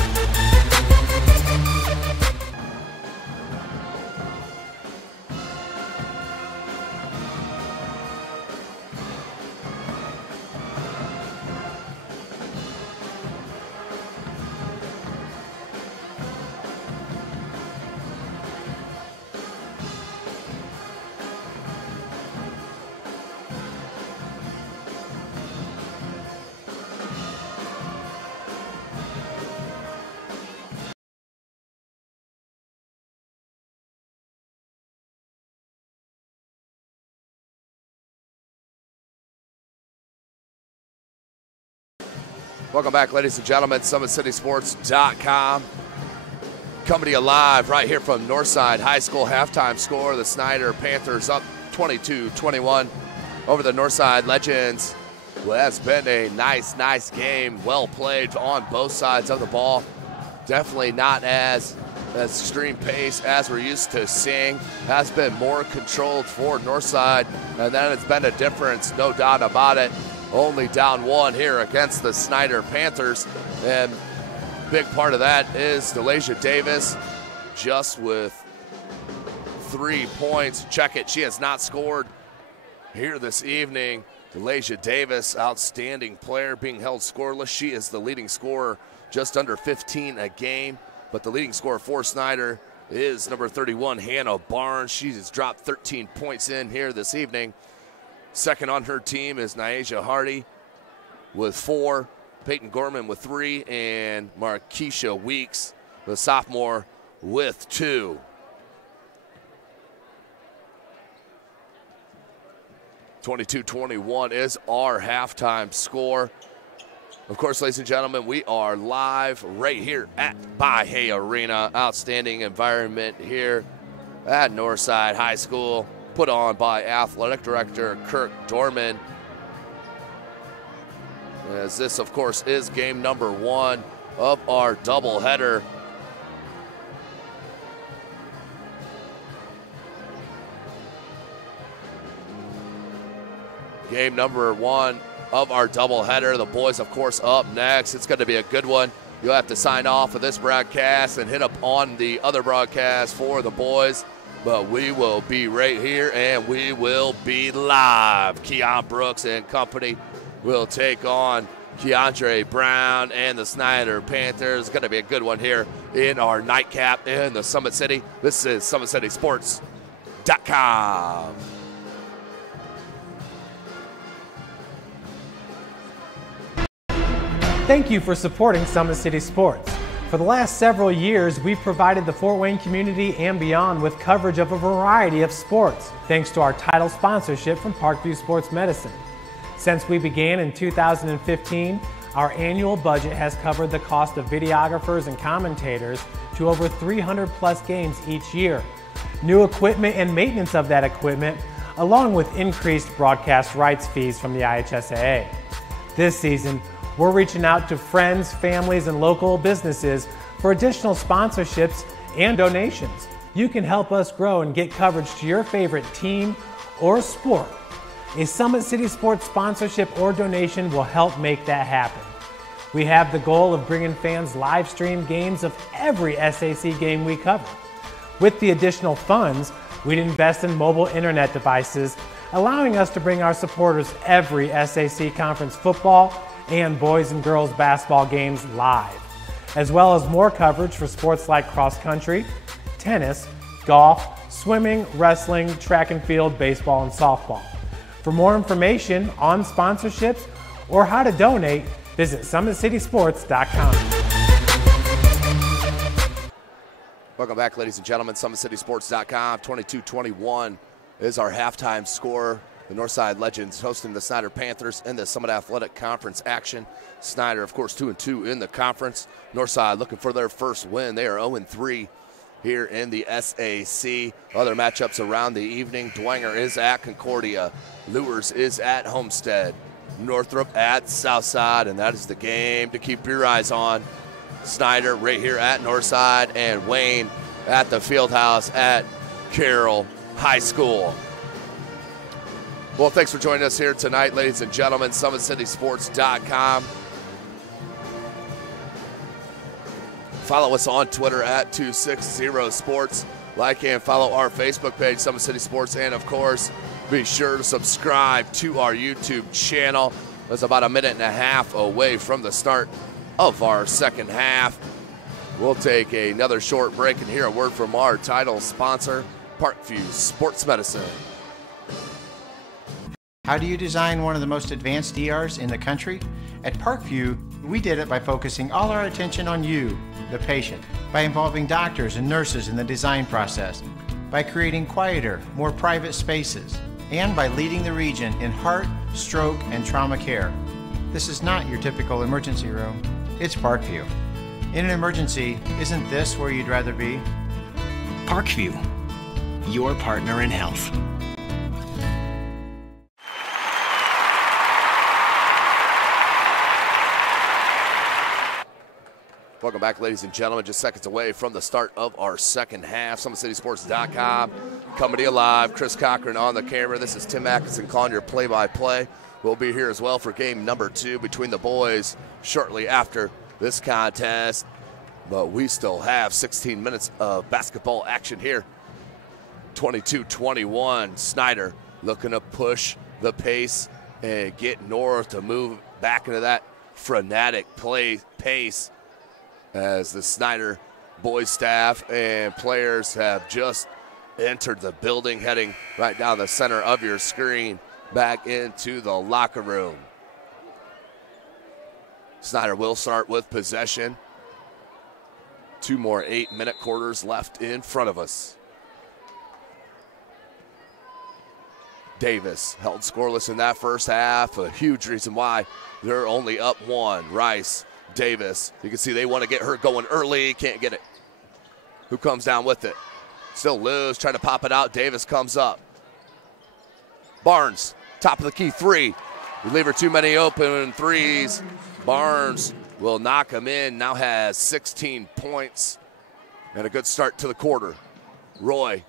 Welcome back, ladies and gentlemen. SummitCitySports.com. Coming to you live right here from Northside High School. Halftime score, the Snider Panthers up 22-21 over the Northside Legends. Well, that's been a nice game. Well played on both sides of the ball. Definitely not as extreme pace as we're used to seeing. Has been more controlled for Northside, and then it's been a difference, no doubt about it. Only down 1 here against the Snider Panthers, and big part of that is Delasia Davis just with 3 points. Check it, she has not scored here this evening. Delasia Davis, outstanding player, being held scoreless. She is the leading scorer, just under 15 a game, but the leading scorer for Snider is number 31, Hannah Barnes. She has dropped 13 points in here this evening. Second on her team is Nyasia Hardy with 4. Peyton Gorman with 3, and Markeisha Weeks, the sophomore, with 2. (22-21) is our halftime score. Of course, ladies and gentlemen, we are live right here at Bahia Arena. Outstanding environment here at Northside High School, put on by Athletic Director Kirk Dorman. As this, of course, is game number 1 of our doubleheader. Game number 1 of our doubleheader. The boys, of course, up next. It's going to be a good one. You'll have to sign off of this broadcast and hit up on the other broadcast for the boys. But we will be right here, and we will be live. Keon Brooks and company will take on Keandre Brown and the Snider Panthers. It's going to be a good one here in our nightcap in the Summit City. This is SummitCitySports.com. Thank you for supporting Summit City Sports. For the last several years, we've provided the Fort Wayne community and beyond with coverage of a variety of sports, thanks to our title sponsorship from Parkview Sports Medicine. Since we began in 2015, our annual budget has covered the cost of videographers and commentators to over 300 plus games each year. New equipment and maintenance of that equipment, along with increased broadcast rights fees from the IHSAA. This season, we're reaching out to friends, families, and local businesses for additional sponsorships and donations. You can help us grow and get coverage to your favorite team or sport. A Summit City Sports sponsorship or donation will help make that happen. We have the goal of bringing fans live stream games of every SAC game we cover. With the additional funds, we'd invest in mobile internet devices, allowing us to bring our supporters every SAC conference football and boys and girls basketball games live, as well as more coverage for sports like cross country, tennis, golf, swimming, wrestling, track and field, baseball, and softball. For more information on sponsorships or how to donate, visit SummitCitySports.com. Welcome back, ladies and gentlemen. SummitCitySports.com. 22-21 is our halftime score. The Northside Legends hosting the Snider Panthers in the Summit Athletic Conference action. Snider, of course, 2-2 in the conference. Northside looking for their first win. They are 0-3 here in the SAC. Other matchups around the evening. Dwenger is at Concordia. Lewers is at Homestead. Northrop at Southside, and that is the game to keep your eyes on. Snider right here at Northside, and Wayne at the Fieldhouse at Carroll High School. Well, thanks for joining us here tonight, ladies and gentlemen. SummitCitySports.com. Follow us on Twitter at 260sports. Like and follow our Facebook page, Summit City Sports. And, of course, be sure to subscribe to our YouTube channel. It's about a minute and a half away from the start of our second half. We'll take another short break and hear a word from our title sponsor, Parkview Sports Medicine. How do you design one of the most advanced ERs in the country? At Parkview, we did it by focusing all our attention on you, the patient, by involving doctors and nurses in the design process, by creating quieter, more private spaces, and by leading the region in heart, stroke, and trauma care. This is not your typical emergency room. It's Parkview. In an emergency, isn't this where you'd rather be? Parkview, your partner in health. Welcome back, ladies and gentlemen. Just seconds away from the start of our second half. SummitCitySports.com coming to you live. Chris Cochran on the camera. This is Tim Atkinson calling your play-by-play. We'll be here as well for game number 2 between the boys shortly after this contest. But we still have 16 minutes of basketball action here. 22-21. Snider looking to push the pace and get North to move back into that frenetic pace, as the Snider boys staff and players have just entered the building, heading right down the center of your screen back into the locker room. Snider will start with possession. 2 more 8-minute quarters left in front of us. Davis held scoreless in that first half. A huge reason why they're only up 1. Rice, Davis. You can see they want to get her going early. Can't get it. Who comes down with it? Still loose, trying to pop it out. Davis comes up. Barnes, top of the key 3. We leave her too many open threes. Barnes will knock him in. Now has 16 points and a good start to the quarter. Roy,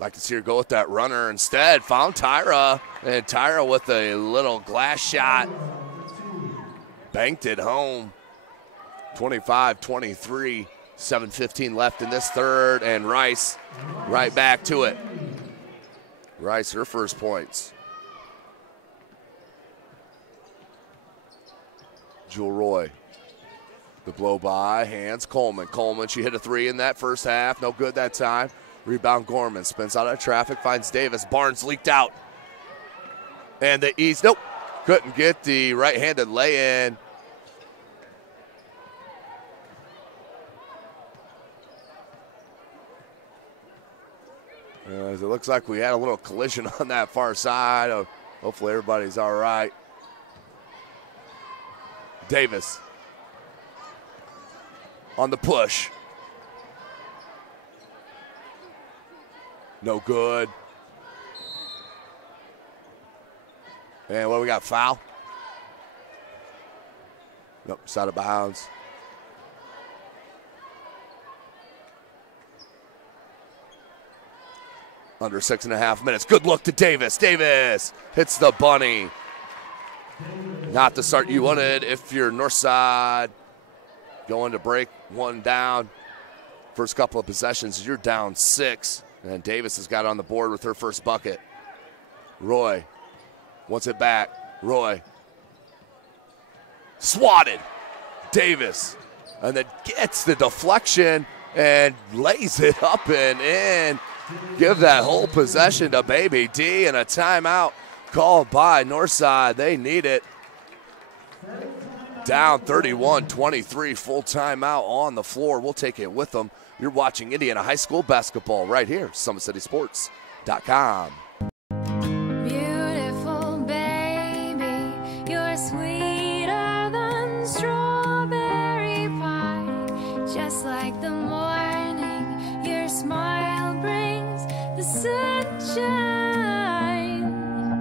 like to see her go with that runner. Instead, found Tyra. And Tyra with a little glass shot. Banked it home. 25-23. 7:15 left in this third. And Rice right back to it. Rice, her first points. Jewel Roy. The blow by, hands Coleman. Coleman, she hit a 3 in that first half. No good that time. Rebound Gorman. Spins out of traffic, finds Davis. Barnes leaked out. And the East, nope. Couldn't get the right-handed lay-in. As it looks like we had a little collision on that far side. Hopefully everybody's all right. Davis on the push. No good. And what do we got, foul? Nope, it's out of bounds. Under 6.5 minutes. Good look to Davis. Davis hits the bunny. Not the start you wanted if you're Northside. Going to break one down. First couple of possessions, you're down 6. And Davis has got on the board with her first bucket. Roy wants it back. Roy. Swatted. Davis. And then gets the deflection and lays it up and in. Give that whole possession to Baby D, and a timeout called by Northside. They need it. Down 31-23, full timeout on the floor. We'll take it with them. You're watching Indiana High School basketball right here, SummitCitySports.com. Beautiful baby, you're sweeter than strawberry pie. Just like the morning, your smile brings the sunshine.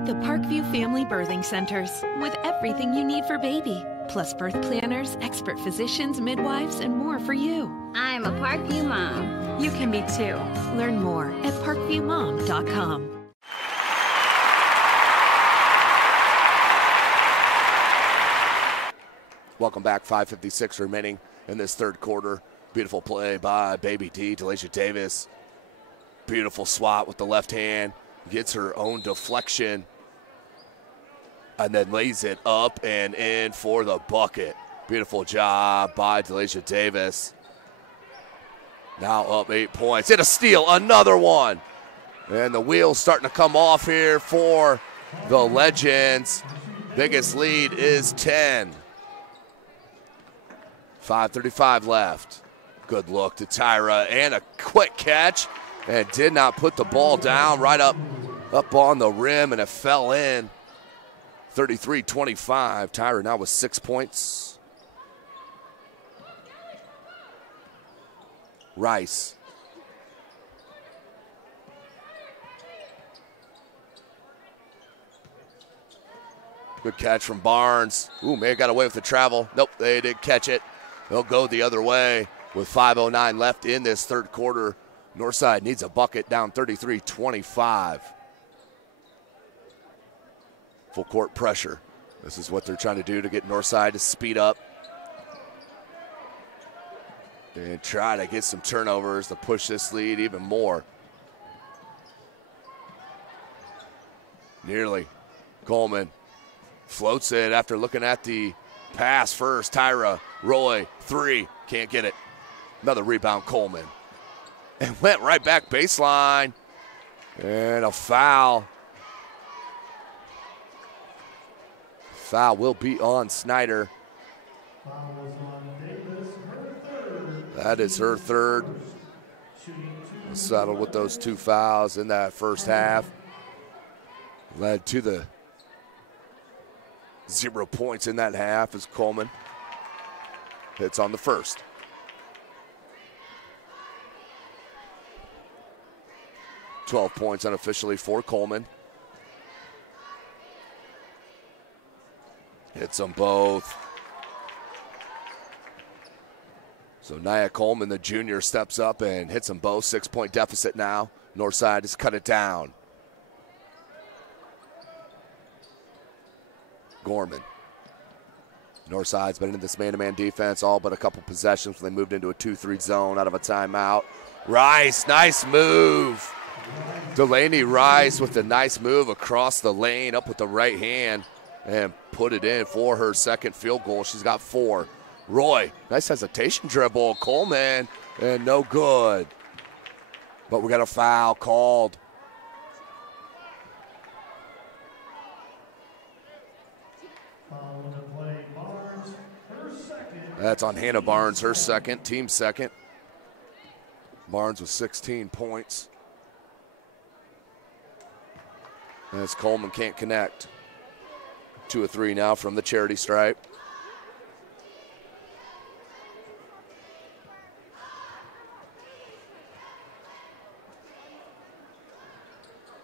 The Parkview Family Birthing Centers, with everything you need for baby, plus birth planners, expert physicians, midwives, and more for you. I'm a Parkview mom. You can be too. Learn more at parkviewmom.com. Welcome back. 5:56 remaining in this third quarter. Beautiful play by Baby D, Delisha Davis. Beautiful swat with the left hand. Gets her own deflection. And then lays it up and in for the bucket. Beautiful job by Delisha Davis. Now up 8 points. And a steal, another one. And the wheels starting to come off here for the Legends. Biggest lead is 10. 5:35 left. Good look to Tyra and a quick catch. And did not put the ball down right up on the rim, and it fell in. 33-25. Tyra now with 6 points. Rice. Good catch from Barnes. Ooh, may have got away with the travel. Nope, they did catch it. They'll go the other way with 5:09 left in this third quarter. Northside needs a bucket, down 33-25. Full court pressure. This is what they're trying to do to get Northside to speed up and try to get some turnovers to push this lead even more. Nearly. Coleman floats it after looking at the pass first. Tyra, Roy, 3, can't get it. Another rebound, Coleman. And went right back baseline. And a foul. Foul will be on Snider. That is her third. Settled with those 2 fouls in that first half. Led to the 0 points in that half as Coleman hits on the first. $12 points unofficially for Coleman. Hits them both. So Nia Coleman, the junior, steps up and hits them both. 6-point deficit now. Northside has cut it down. Gorman. Northside's been in this man-to-man defense all but a couple possessions when they moved into a 2-3 zone out of a timeout. Rice, nice move. Delaney Rice with a nice move across the lane, up with the right hand, and put it in for her second field goal. She's got 4. Roy, nice hesitation dribble. Coleman, and no good. But we got a foul called. That's on Hannah Barnes, her second, team second. Barnes with 16 points. As Coleman can't connect. 2 of 3 now from the charity stripe.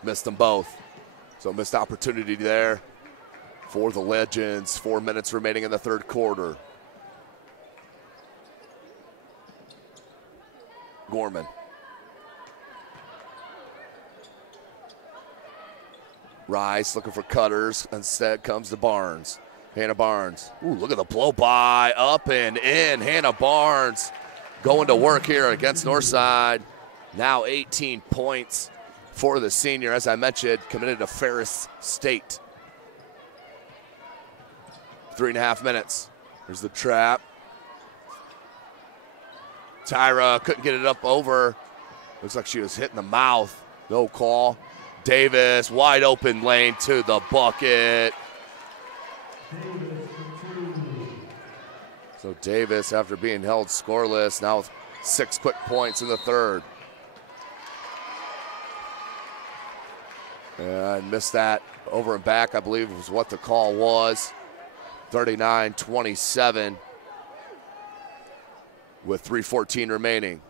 Missed them both. So missed opportunity there for the Legends. 4 minutes remaining in the third quarter. Gorman. Rice looking for cutters. Instead comes to Barnes. Hannah Barnes. Ooh, look at the blow by. Up and in. Hannah Barnes going to work here against Northside. Now 18 points for the senior. As I mentioned, committed to Ferris State. 3.5 minutes. Here's the trap. Tyra couldn't get it up over. Looks like she was hit in the mouth. No call. Davis, wide open lane to the bucket. So Davis, after being held scoreless, now with 6 quick points in the third. And missed that over and back, I believe was what the call was. 39-27 with 3:14 remaining.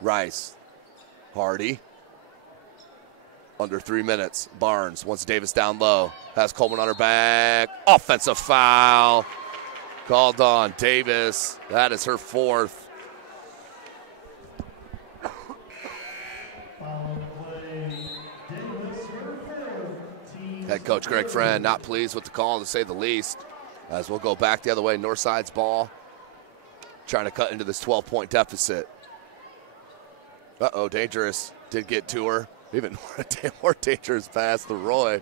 Rice, Hardy, under 3 minutes. Barnes wants Davis down low, has Coleman on her back. Offensive foul called on Davis. That is her 4th. Head coach Greg Friend not pleased with the call, to say the least, as we'll go back the other way. Northside's ball, trying to cut into this 12-point deficit. Uh-oh, dangerous. Did get to her. Even more dangerous pass to Roy.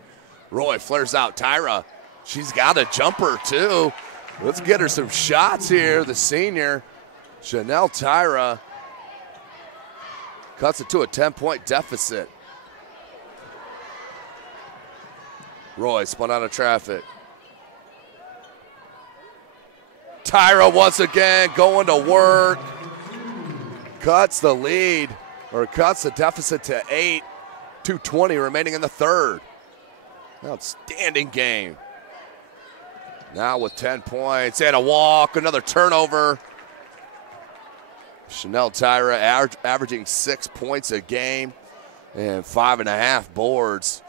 Roy flares out. Tyra, she's got a jumper too. Let's get her some shots here. The senior, Chanel Tyra, cuts it to a 10-point deficit. Roy spun out of traffic. Tyra once again going to work. Cuts the lead, or cuts the deficit to 8. 2:20 remaining in the third. Outstanding game. Now with 10 points and a walk, another turnover. Chanel Tyra averaging 6 points a game and 5.5 boards.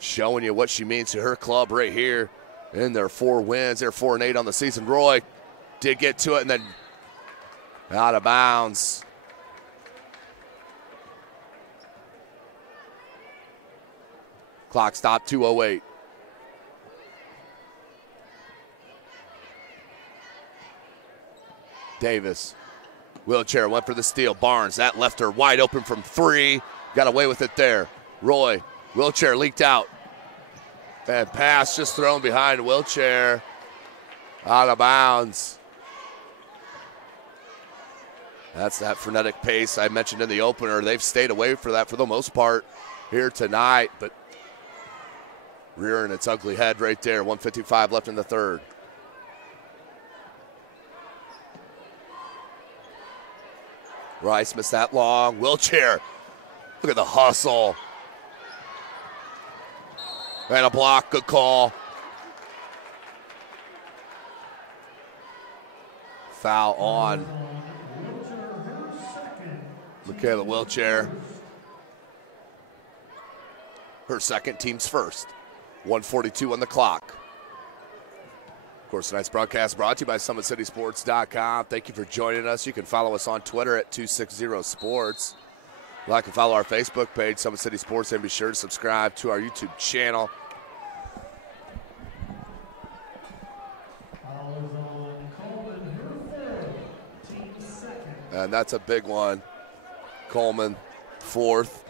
Showing you what she means to her club right here in their 4 wins. They're 4-8 on the season. Roy did get to it and then out of bounds. Clock stop, 2:08. Davis, wheelchair, went for the steal. Barnes, that left her wide open from 3. Got away with it there. Roy, wheelchair leaked out. And pass just thrown behind wheelchair. Out of bounds. That's that frenetic pace I mentioned in the opener. They've stayed away from that for the most part here tonight, but rearing its ugly head right there. 1:55 left in the third. Rice missed that long. Wheelchair. Look at the hustle. And a block. Good call. Foul on Michaela Wheelchair. Her second, team's first. 1:42 on the clock. Of course, tonight's broadcast brought to you by SummitCitySports.com. Thank you for joining us. You can follow us on Twitter at 260sports. Like and follow our Facebook page, Summit City Sports, and be sure to subscribe to our YouTube channel. And that's a big one. Coleman, fourth.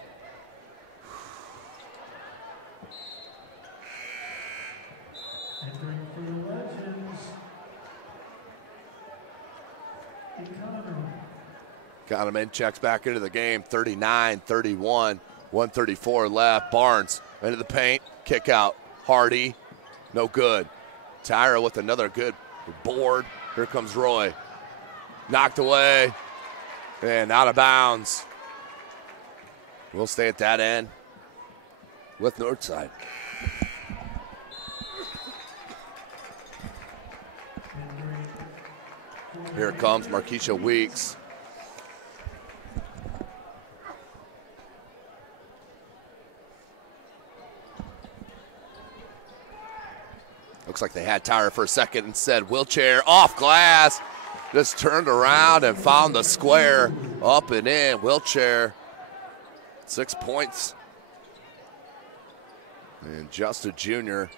Kahneman checks back into the game. 39-31, 1:34 left. Barnes into the paint, kick out. Hardy, no good. Tyra with another good board. Here comes Roy. Knocked away and out of bounds. We'll stay at that end with Northside. Here comes Markeisha Weeks. Looks like they had Tyra for a second and said Wheelchair off glass. Just turned around and found the square up and in. Wheelchair, 6 points. And just a junior.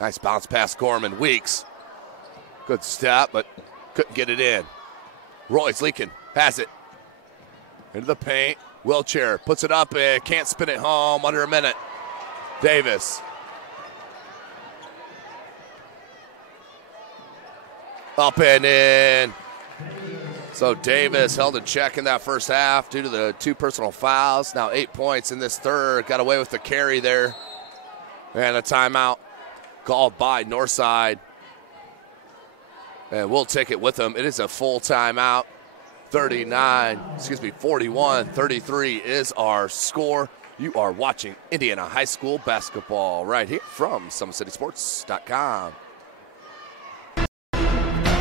Nice bounce pass, Gorman. Weeks. Good step, but couldn't get it in. Roy's leaking. Has it. Into the paint. Wheelchair puts it up and can't spin it home. Under a minute. Davis. Up and in. So Davis held in check in that first half due to the 2 personal fouls. Now 8 points in this third. Got away with the carry there. And a timeout called by Northside. And we'll take it with them. It is a full timeout. 41-33 is our score. You are watching Indiana High School basketball right here from SummitCitySports.com.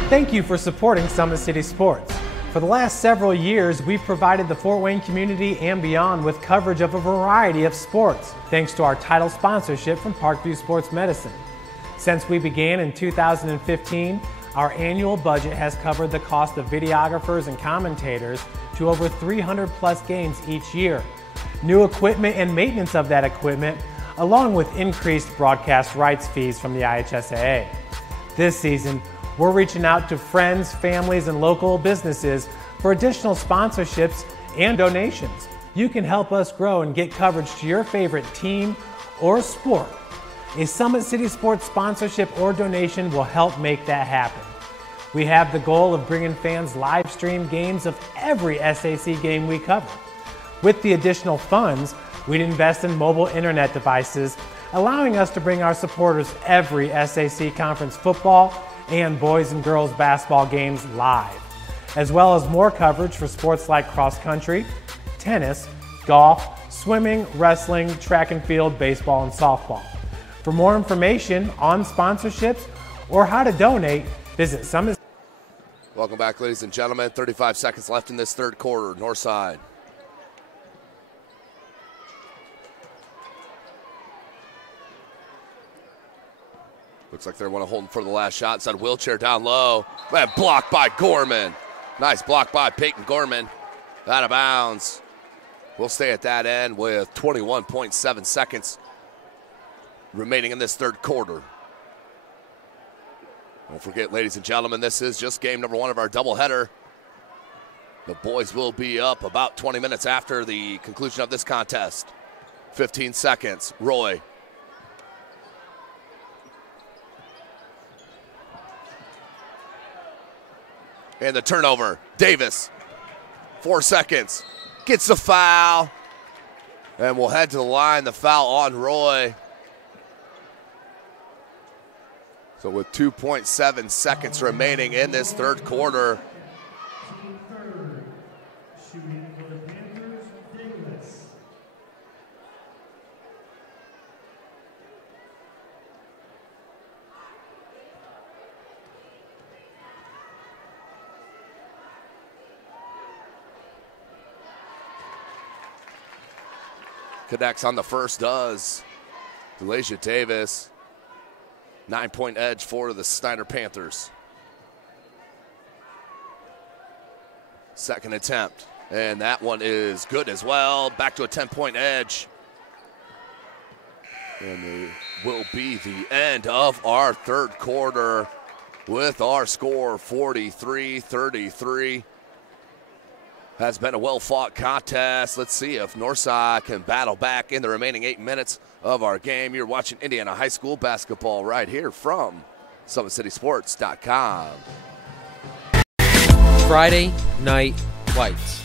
Thank you for supporting Summit City Sports. For the last several years, we've provided the Fort Wayne community and beyond with coverage of a variety of sports, thanks to our title sponsorship from Parkview Sports Medicine. Since we began in 2015, our annual budget has covered the cost of videographers and commentators to over 300 plus games each year. New equipment and maintenance of that equipment, along with increased broadcast rights fees from the IHSAA. This season, we're reaching out to friends, families, and local businesses for additional sponsorships and donations. You can help us grow and get coverage to your favorite team or sport. A Summit City Sports sponsorship or donation will help make that happen. We have the goal of bringing fans live stream games of every SAC game we cover. With the additional funds, we'd invest in mobile internet devices, allowing us to bring our supporters every SAC conference football and boys and girls basketball games live, as well as more coverage for sports like cross country, tennis, golf, swimming, wrestling, track and field, baseball, and softball. For more information on sponsorships or how to donate, visit Summit. Welcome back, ladies and gentlemen. 35 seconds left in this third quarter. Northside. Looks like they're one holding for the last shot. Inside Wheelchair down low. And blocked by Gorman. Nice block by Peyton Gorman. Out of bounds. We'll stay at that end with 21.7 seconds remaining in this third quarter. Don't forget, ladies and gentlemen, this is just game number 1 of our doubleheader. The boys will be up about 20 minutes after the conclusion of this contest. 15 seconds. Roy. And the turnover. Davis, 4 seconds. Gets the foul. And we'll head to the line. The foul on Roy. So with 2.7 seconds remaining in this third quarter. Shooting for the Panthers, Davis. Connects on the first, does. DeLacia Davis. 9-point edge for the Snider Panthers. Second attempt. And that one is good as well. Back to a 10-point edge. And it will be the end of our third quarter with our score 43-33. Has been a well-fought contest. Let's see if Northside can battle back in the remaining 8 minutes of our game. You're watching Indiana High School basketball right here from SummitCitySports.com. Friday Night Lights.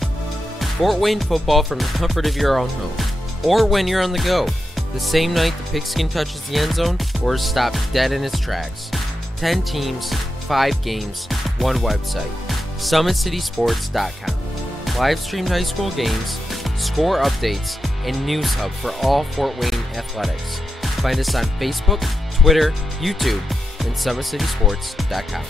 Fort Wayne football from the comfort of your own home. Or when you're on the go. The same night the pigskin touches the end zone or is stopped dead in its tracks. 10 teams, 5 games, 1 website. SummitCitySports.com. Live streamed high school games, score updates, and news hub for all Fort Wayne athletics. Find us on Facebook, Twitter, YouTube, and SummitCitySports.com.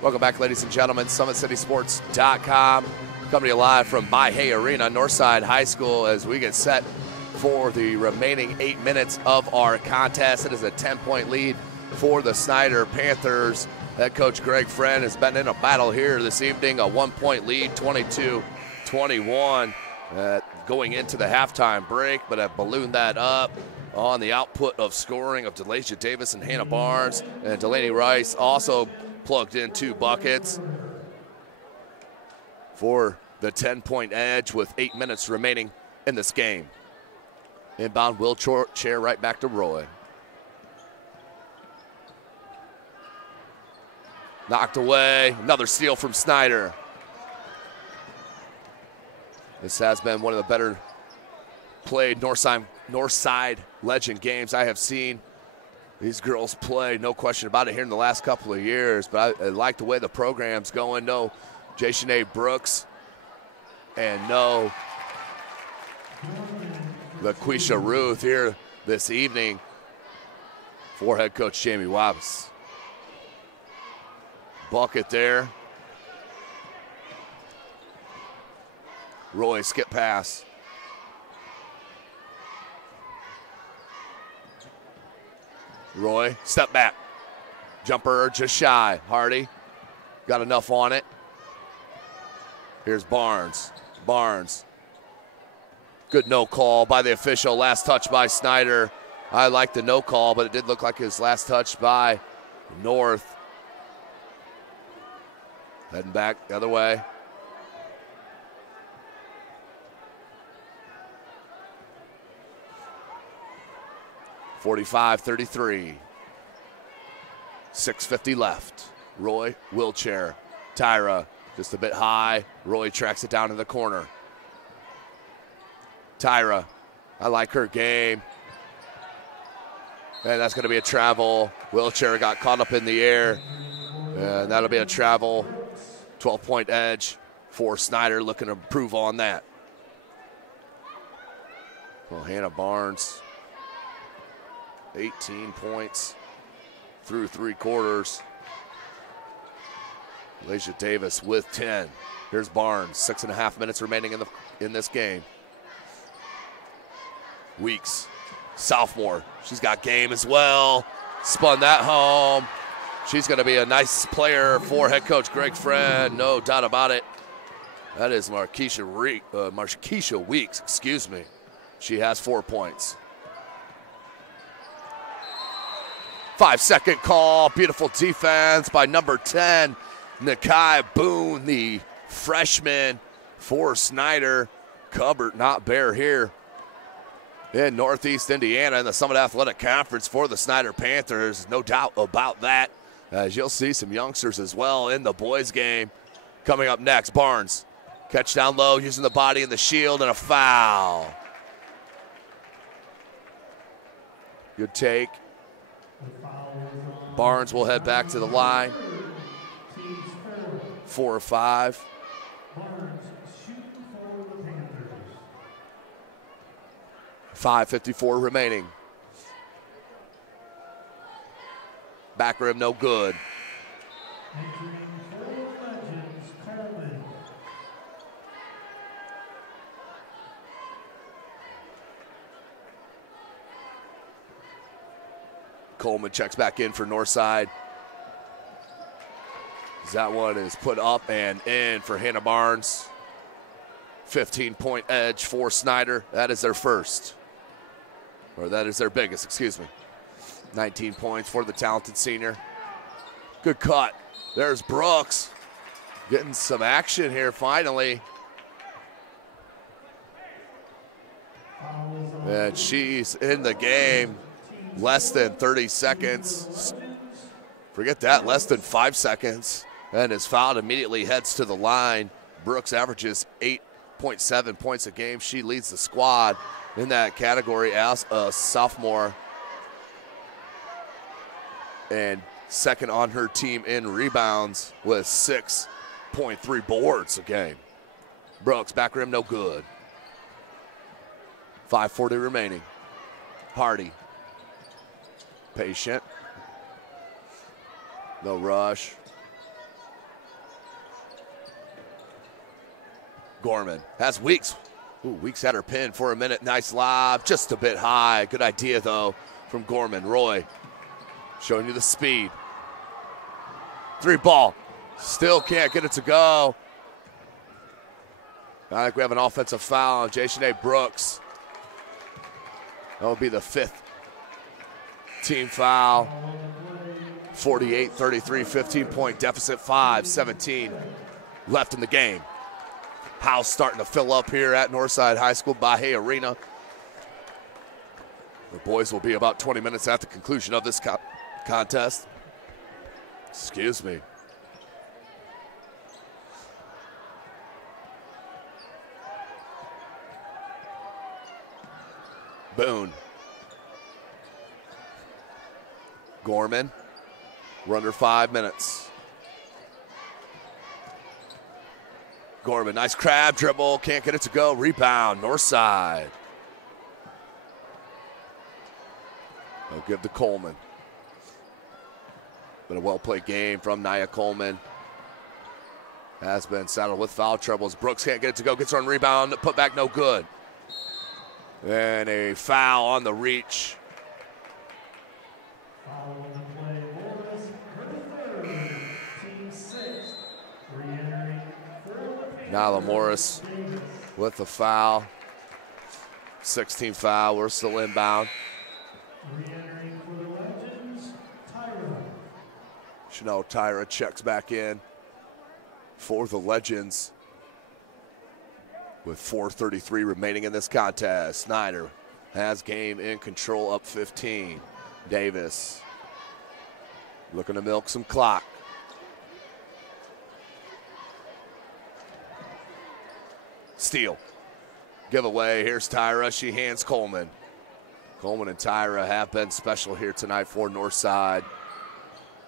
Welcome back, ladies and gentlemen. SummitCitySports.com. Coming to you live from Mahoney Arena, Northside High School, as we get set for the remaining 8 minutes of our contest. It is a 10-point lead for the Snider Panthers. Head coach Greg Friend has been in a battle here this evening. A 1-point lead, 22-21, going into the halftime break, but have ballooned that up on the output of scoring of DeLacia Davis and Hannah Barnes. And Delaney Rice also plugged in 2 buckets for the 10-point edge with 8 minutes remaining in this game. Inbound wheelchair right back to Roy. Knocked away. Another steal from Snider. This has been one of the better played Northside Legend games I have seen these girls play. No question about it here in the last couple of years. But I like the way the program's going. No Jashanae Brooks. And no LaQuisha Ruth here this evening for head coach Jamie Wabbs. Bucket there. Roy, skip pass. Roy, step back. Jumper just shy. Hardy got enough on it. Here's Barnes. Barnes. Good no call by the official. Last touch by Snider. I like the no call, but it did look like his last touch by North. Heading back the other way. (45-33). 6:50 left. Roy, wheelchair. Tyra, just a bit high. Roy tracks it down in the corner. Tyra, I like her game. And that's going to be a travel. Wheelchair got caught up in the air. And that'll be a travel. 12-point edge for Snider, looking to improve on that. Well, Hannah Barnes, 18 points through 3 quarters. DeLacia Davis with 10. Here's Barnes, 6.5 minutes remaining in this game. Weeks, sophomore, she's got game as well. Spun that home. She's going to be a nice player for head coach Greg Friend, no doubt about it. That is Markeisha Weeks, excuse me. She has 4 points. 5-second call, beautiful defense by number 10, Nakai Boone, the freshman for Snider. Cupboard not bare here in Northeast Indiana in the Summit Athletic Conference for the Snider Panthers. No doubt about that. as you'll see some youngsters as well in the boys game. Coming up next, Barnes. Catch down low, using the body and the shield, and a foul. Good take. Barnes will head back to the line. 4 or 5. 5:54 remaining. Back rim, no good. Coleman checks back in for Northside. That one is put up and in for Hannah Barnes. 15-point edge for Snider. That is their first. Or that is their biggest, excuse me. 19 points for the talented senior. Good cut. There's Brooks getting some action here finally. And she's in the game. Less than 30 seconds. Forget that, less than 5 seconds. And is fouled, immediately heads to the line. Brooks averages 8.7 points a game. She leads the squad in that category as a sophomore. And second on her team in rebounds with 6.3 boards a game. Brooks, back rim, no good. 5:40 remaining. Hardy. Patient. No rush. Gorman has Weeks. Ooh, Weeks had her pinned for a minute. Nice lob, just a bit high. Good idea, though, from Gorman. Roy showing you the speed. 3 ball. Still can't get it to go. I think we have an offensive foul on Jashanae Brooks. That will be the 5th team foul. 48-33, 15-point deficit, 5:17 left in the game. House starting to fill up here at Northside High School, Bahia Arena. The boys will be about 20 minutes at the conclusion of this contest. Excuse me. Boone. Gorman. We're under 5 minutes. Gorman, nice crab dribble. Can't get it to go. Rebound, Northside. They'll give to Coleman. Been a well-played game from Nia Coleman. Has been saddled with foul troubles. Brooks can't get it to go. Gets her on rebound. Put back, no good. And a foul on the reach. Nyla Morris with the foul. 16 foul. We're still inbound. Chanel Tyra checks back in for the Legends with 4:33 remaining in this contest. Snider has game in control, up 15. Davis looking to milk some clock. Steal. Giveaway. Here's Tyra. She hands Coleman. Coleman and Tyra have been special here tonight for Northside.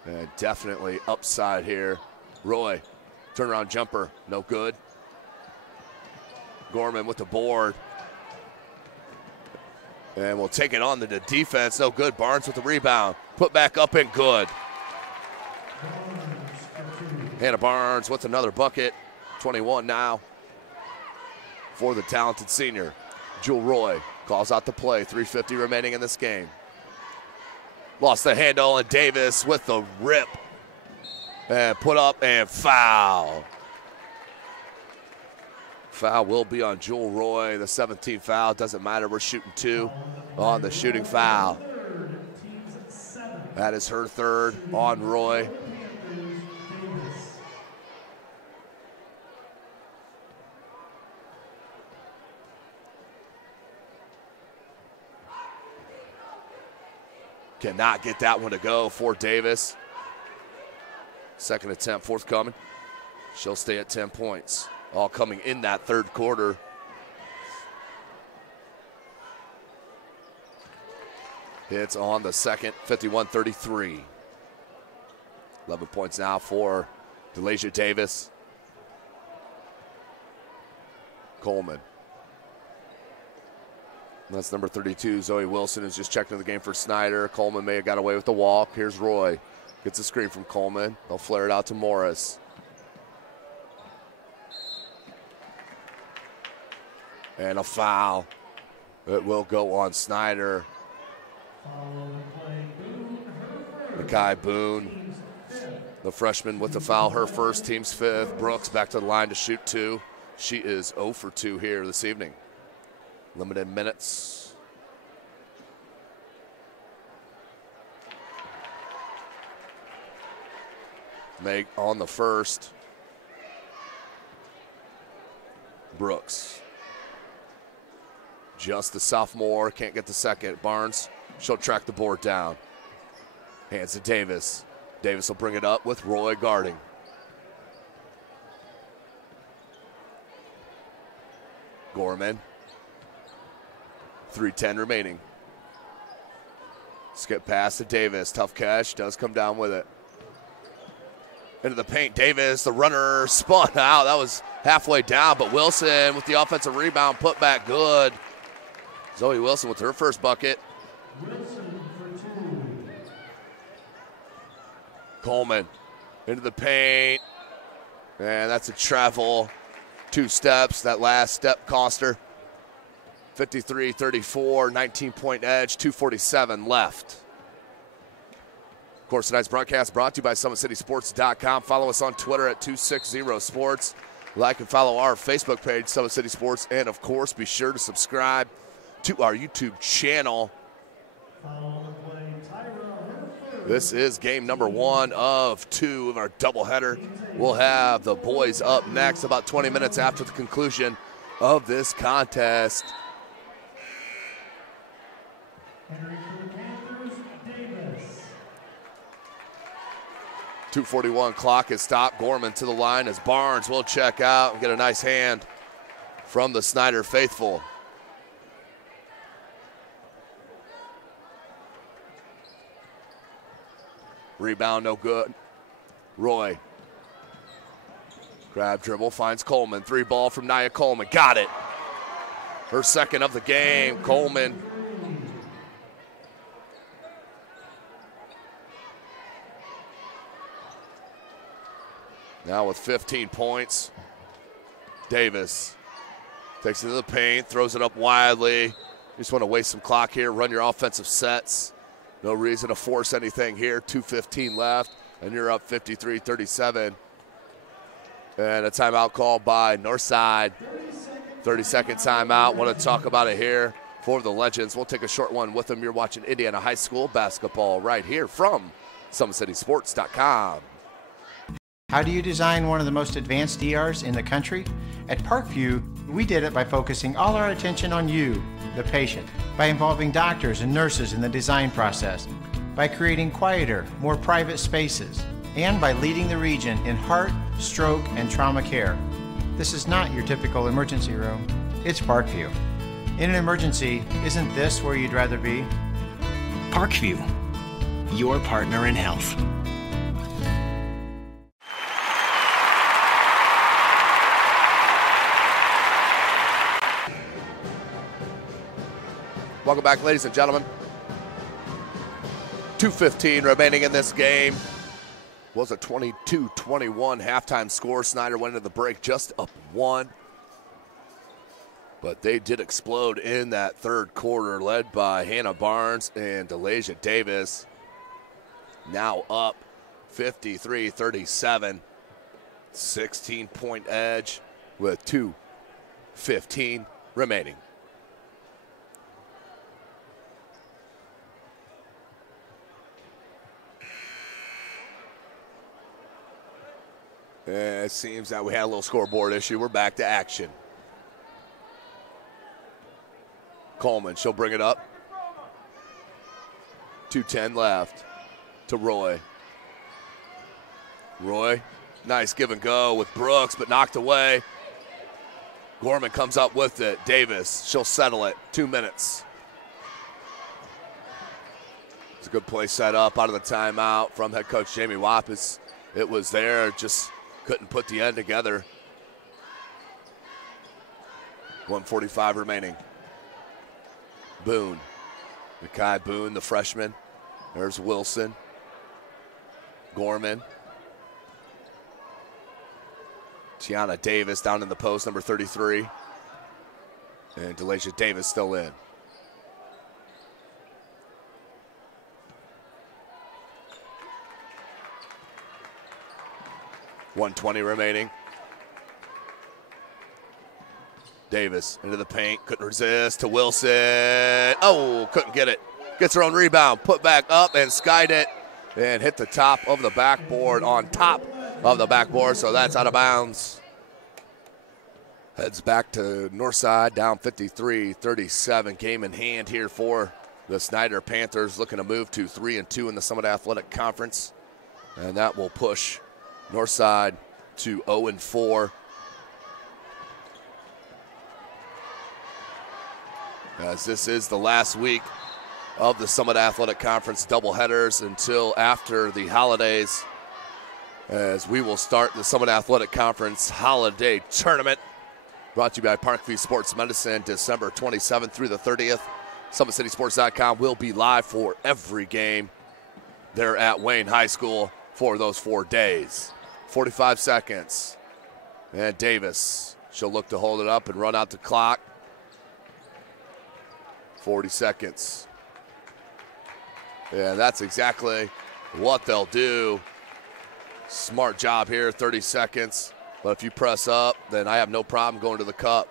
And definitely upside here. Roy, turnaround jumper, no good. Gorman with the board. And we'll take it on to the defense, no good. Barnes with the rebound. Put back up and good. Hannah Barnes with another bucket. 21 now for the talented senior. Jewel Roy calls out the play. 3:50 remaining in this game. Lost the handle, and Davis with the rip. And put up and foul. Foul will be on Jewel Roy. The 17th foul, doesn't matter. We're shooting 2 on the shooting foul. That is her 3rd on Roy. Cannot get that one to go for Davis. Second attempt forthcoming. She'll stay at 10 points. All coming in that third quarter. Hits on the second, 51-33. 11 points now for DeLasia Davis. Coleman. That's number 32, Zoe Wilson, who's just checked in the game for Snider. Coleman may have got away with the walk. Here's Roy. Gets a screen from Coleman. They'll flare it out to Morris. And a foul. It will go on Snider. Makai Boone, the freshman with the foul, her first, team's fifth. Brooks back to the line to shoot 2. She is 0 for 2 here this evening. Limited minutes. Meg on the first. Brooks. Just the sophomore, can't get the second. Barnes, she'll track the board down. Hands to Davis. Davis will bring it up with Roy guarding. Gorman. 3:10 remaining. Skip pass to Davis. Tough catch. Does come down with it. Into the paint. Davis, the runner, spun out. That was halfway down, but Wilson with the offensive rebound, put back good. Zoe Wilson with her first bucket. Coleman into the paint. And that's a travel. 2 steps. That last step cost her. 53-34, 19-point edge, 2:47 left. Of course, tonight's broadcast brought to you by SummitCitySports.com. Follow us on Twitter at 260sports. Like and follow our Facebook page, Summit City Sports. And, of course, be sure to subscribe to our YouTube channel. This is game number 1 of 2 of our doubleheader. We'll have the boys up next about 20 minutes after the conclusion of this contest. 2:41 clock is stopped. Gorman to the line as Barnes will check out and get a nice hand from the Snider faithful. Rebound no good. Roy. Grab dribble, finds Coleman. 3 ball from Nia Coleman. Got it. Her second of the game. Coleman. Now with 15 points. Davis takes it to the paint, throws it up wildly. You just want to waste some clock here, run your offensive sets. No reason to force anything here. 2:15 left, and you're up 53-37. And a timeout called by Northside. 30-second timeout. Want to talk about it here for the Legends. We'll take a short one with them. You're watching Indiana High School basketball right here from SummitCitySports.com. How do you design one of the most advanced ERs in the country? At Parkview, we did it by focusing all our attention on you, the patient, by involving doctors and nurses in the design process, by creating quieter, more private spaces, and by leading the region in heart, stroke, and trauma care. This is not your typical emergency room. It's Parkview. In an emergency, isn't this where you'd rather be? Parkview, your partner in health. Welcome back, ladies and gentlemen. 2:15 remaining in this game. Was a 22-21 halftime score. Snider went into the break just up 1. But they did explode in that third quarter, led by Hannah Barnes and DeLasia Davis. Now up 53-37. 16-point edge with 2:15 remaining. It seems that we had a little scoreboard issue. We're back to action. Coleman, she'll bring it up. 2:10 left to Roy. Roy, nice give and go with Brooks, but knocked away. Gorman comes up with it. Davis, she'll settle it. 2 minutes. It's a good play set up out of the timeout from head coach Jamie Wappis. It was there, just couldn't put the end together. 1:45 remaining. Boone. Mekhi Boone, the freshman. There's Wilson. Gorman. Tiana Davis down in the post, number 33. And Delacia Davis still in. .120 remaining. Davis into the paint, couldn't resist to Wilson. Oh, couldn't get it. Gets her own rebound, put back up and skied it and hit the top of the backboard, on top of the backboard, so that's out of bounds. Heads back to Northside, down 53-37. Game in hand here for the Snider Panthers, looking to move to 3-2 in the Summit Athletic Conference. And that will push Northside to 0-4. As this is the last week of the Summit Athletic Conference doubleheaders until after the holidays, as we will start the Summit Athletic Conference Holiday Tournament, brought to you by Parkview Sports Medicine, December 27th through the 30th. SummitCitySports.com will be live for every game there at Wayne High School for those 4 days. 45 seconds. And Davis, she'll look to hold it up and run out the clock. 40 seconds. Yeah, that's exactly what they'll do. Smart job here, 30 seconds. But if you press up, then I have no problem going to the cup.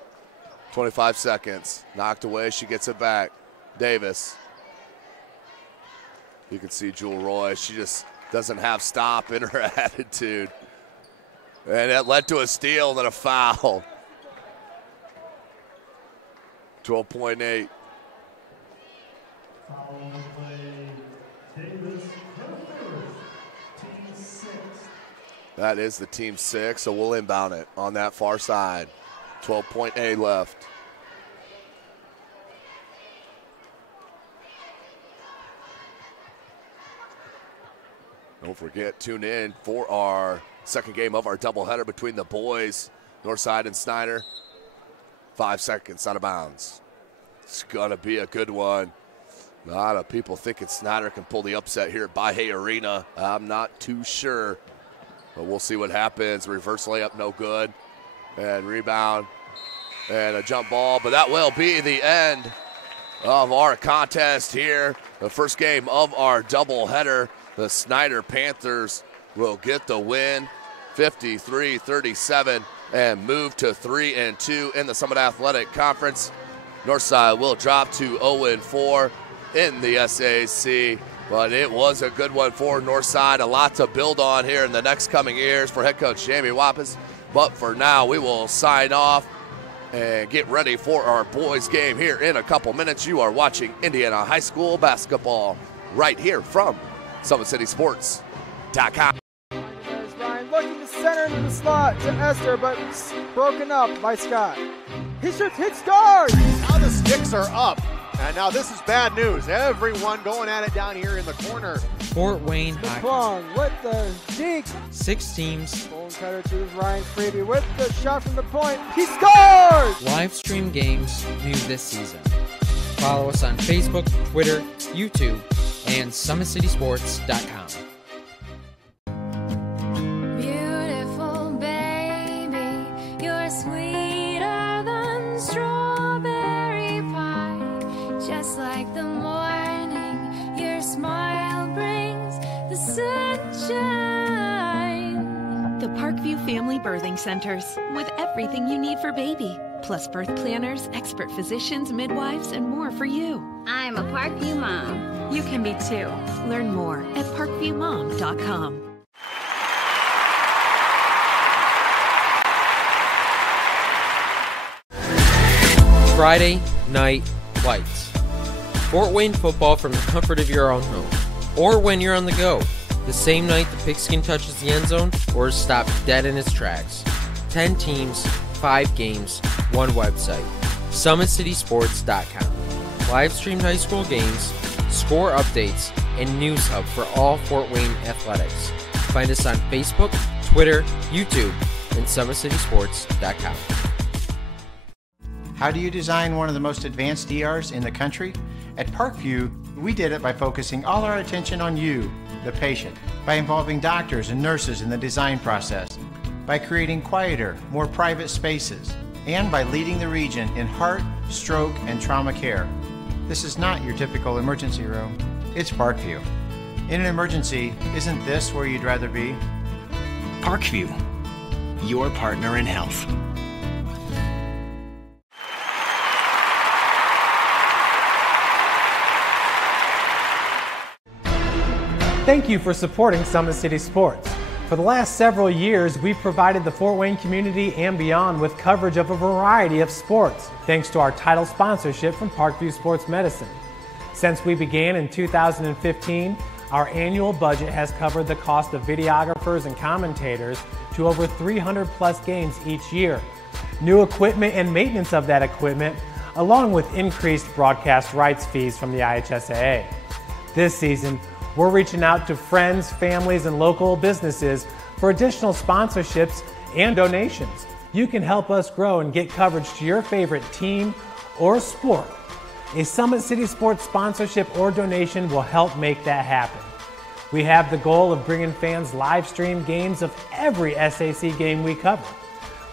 25 seconds. Knocked away, she gets it back. Davis. You can see Jewel Roy, she just doesn't have stop in her attitude. And that led to a steal and then a foul. 12.8. That is the team 6, so we'll inbound it on that far side. 12.8 left. Don't forget, tune in for our second game of our doubleheader between the boys, Northside and Snider. 5 seconds out of bounds. It's going to be a good one. A lot of people thinking Snider can pull the upset here at Bahia Arena. I'm not too sure, but we'll see what happens. Reverse layup, no good. And rebound and a jump ball, but that will be the end of our contest here. The first game of our doubleheader. The Snider Panthers will get the win, 53-37, and move to 3-2 in the Summit Athletic Conference. Northside will drop to 0-4 in the SAC, but it was a good one for Northside. A lot to build on here in the next coming years for head coach Jamie Wappis. But for now, we will sign off and get ready for our boys game here in a couple minutes. You are watching Indiana High School basketball right here from SummitCitySports.com. There's Ryan looking to center into the slot to Esther, but broken up by Scott. He shoots, hits, scores! Now the sticks are up. And now this is bad news. Everyone going at it down here in the corner. Fort Wayne High. McClung with the deke. 6 teams. Bone cutter to Ryan's preview with the shot from the point. He scores! Live stream games new this season. Follow us on Facebook, Twitter, YouTube, and SummitCitySports.com. Beautiful baby, you're sweeter than strawberry pie. Just like the morning, your smile brings the sunshine. The Parkview Family Birthing Centers, with everything you need for baby, plus birth planners, expert physicians, midwives, and more for you. I'm a Parkview mom. You can be too. Learn more at parkviewmom.com. Friday Night Lights. Fort Wayne football from the comfort of your own home, or when you're on the go. The the same night the pigskin touches the end zone or is stopped dead in its tracks. 10 teams, 5 games, 1 website. SummitCitySports.com. Live streamed high school games, score updates, and news hub for all Fort Wayne athletics. Find us on Facebook, Twitter, YouTube, and SummitCitySports.com. How do you design one of the most advanced ERs in the country? At Parkview, we did it by focusing all our attention on you, the patient, by involving doctors and nurses in the design process, by creating quieter, more private spaces, and by leading the region in heart, stroke, and trauma care. This is not your typical emergency room. It's Parkview. In an emergency, isn't this where you'd rather be? Parkview, your partner in health. Thank you for supporting Summit City Sports. For the last several years, we've provided the Fort Wayne community and beyond with coverage of a variety of sports, thanks to our title sponsorship from Parkview Sports Medicine. Since we began in 2015, our annual budget has covered the cost of videographers and commentators to over 300 plus games each year. New equipment and maintenance of that equipment, along with increased broadcast rights fees from the IHSAA. This season, we're reaching out to friends, families, and local businesses for additional sponsorships and donations. You can help us grow and get coverage to your favorite team or sport. A Summit City Sports sponsorship or donation will help make that happen. We have the goal of bringing fans live stream games of every SAC game we cover.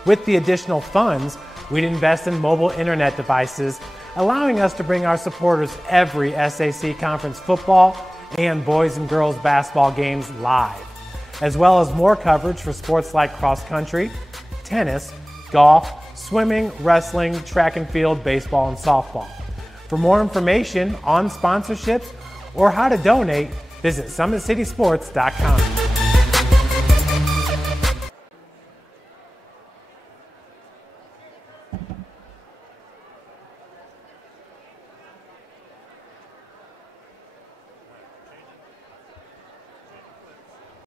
With the additional funds, we'd invest in mobile internet devices, allowing us to bring our supporters every SAC conference football and boys and girls basketball games live, as well as more coverage for sports like cross country, tennis, golf, swimming, wrestling, track and field, baseball, and softball. For more information on sponsorships or how to donate, visit SummitCitySports.com.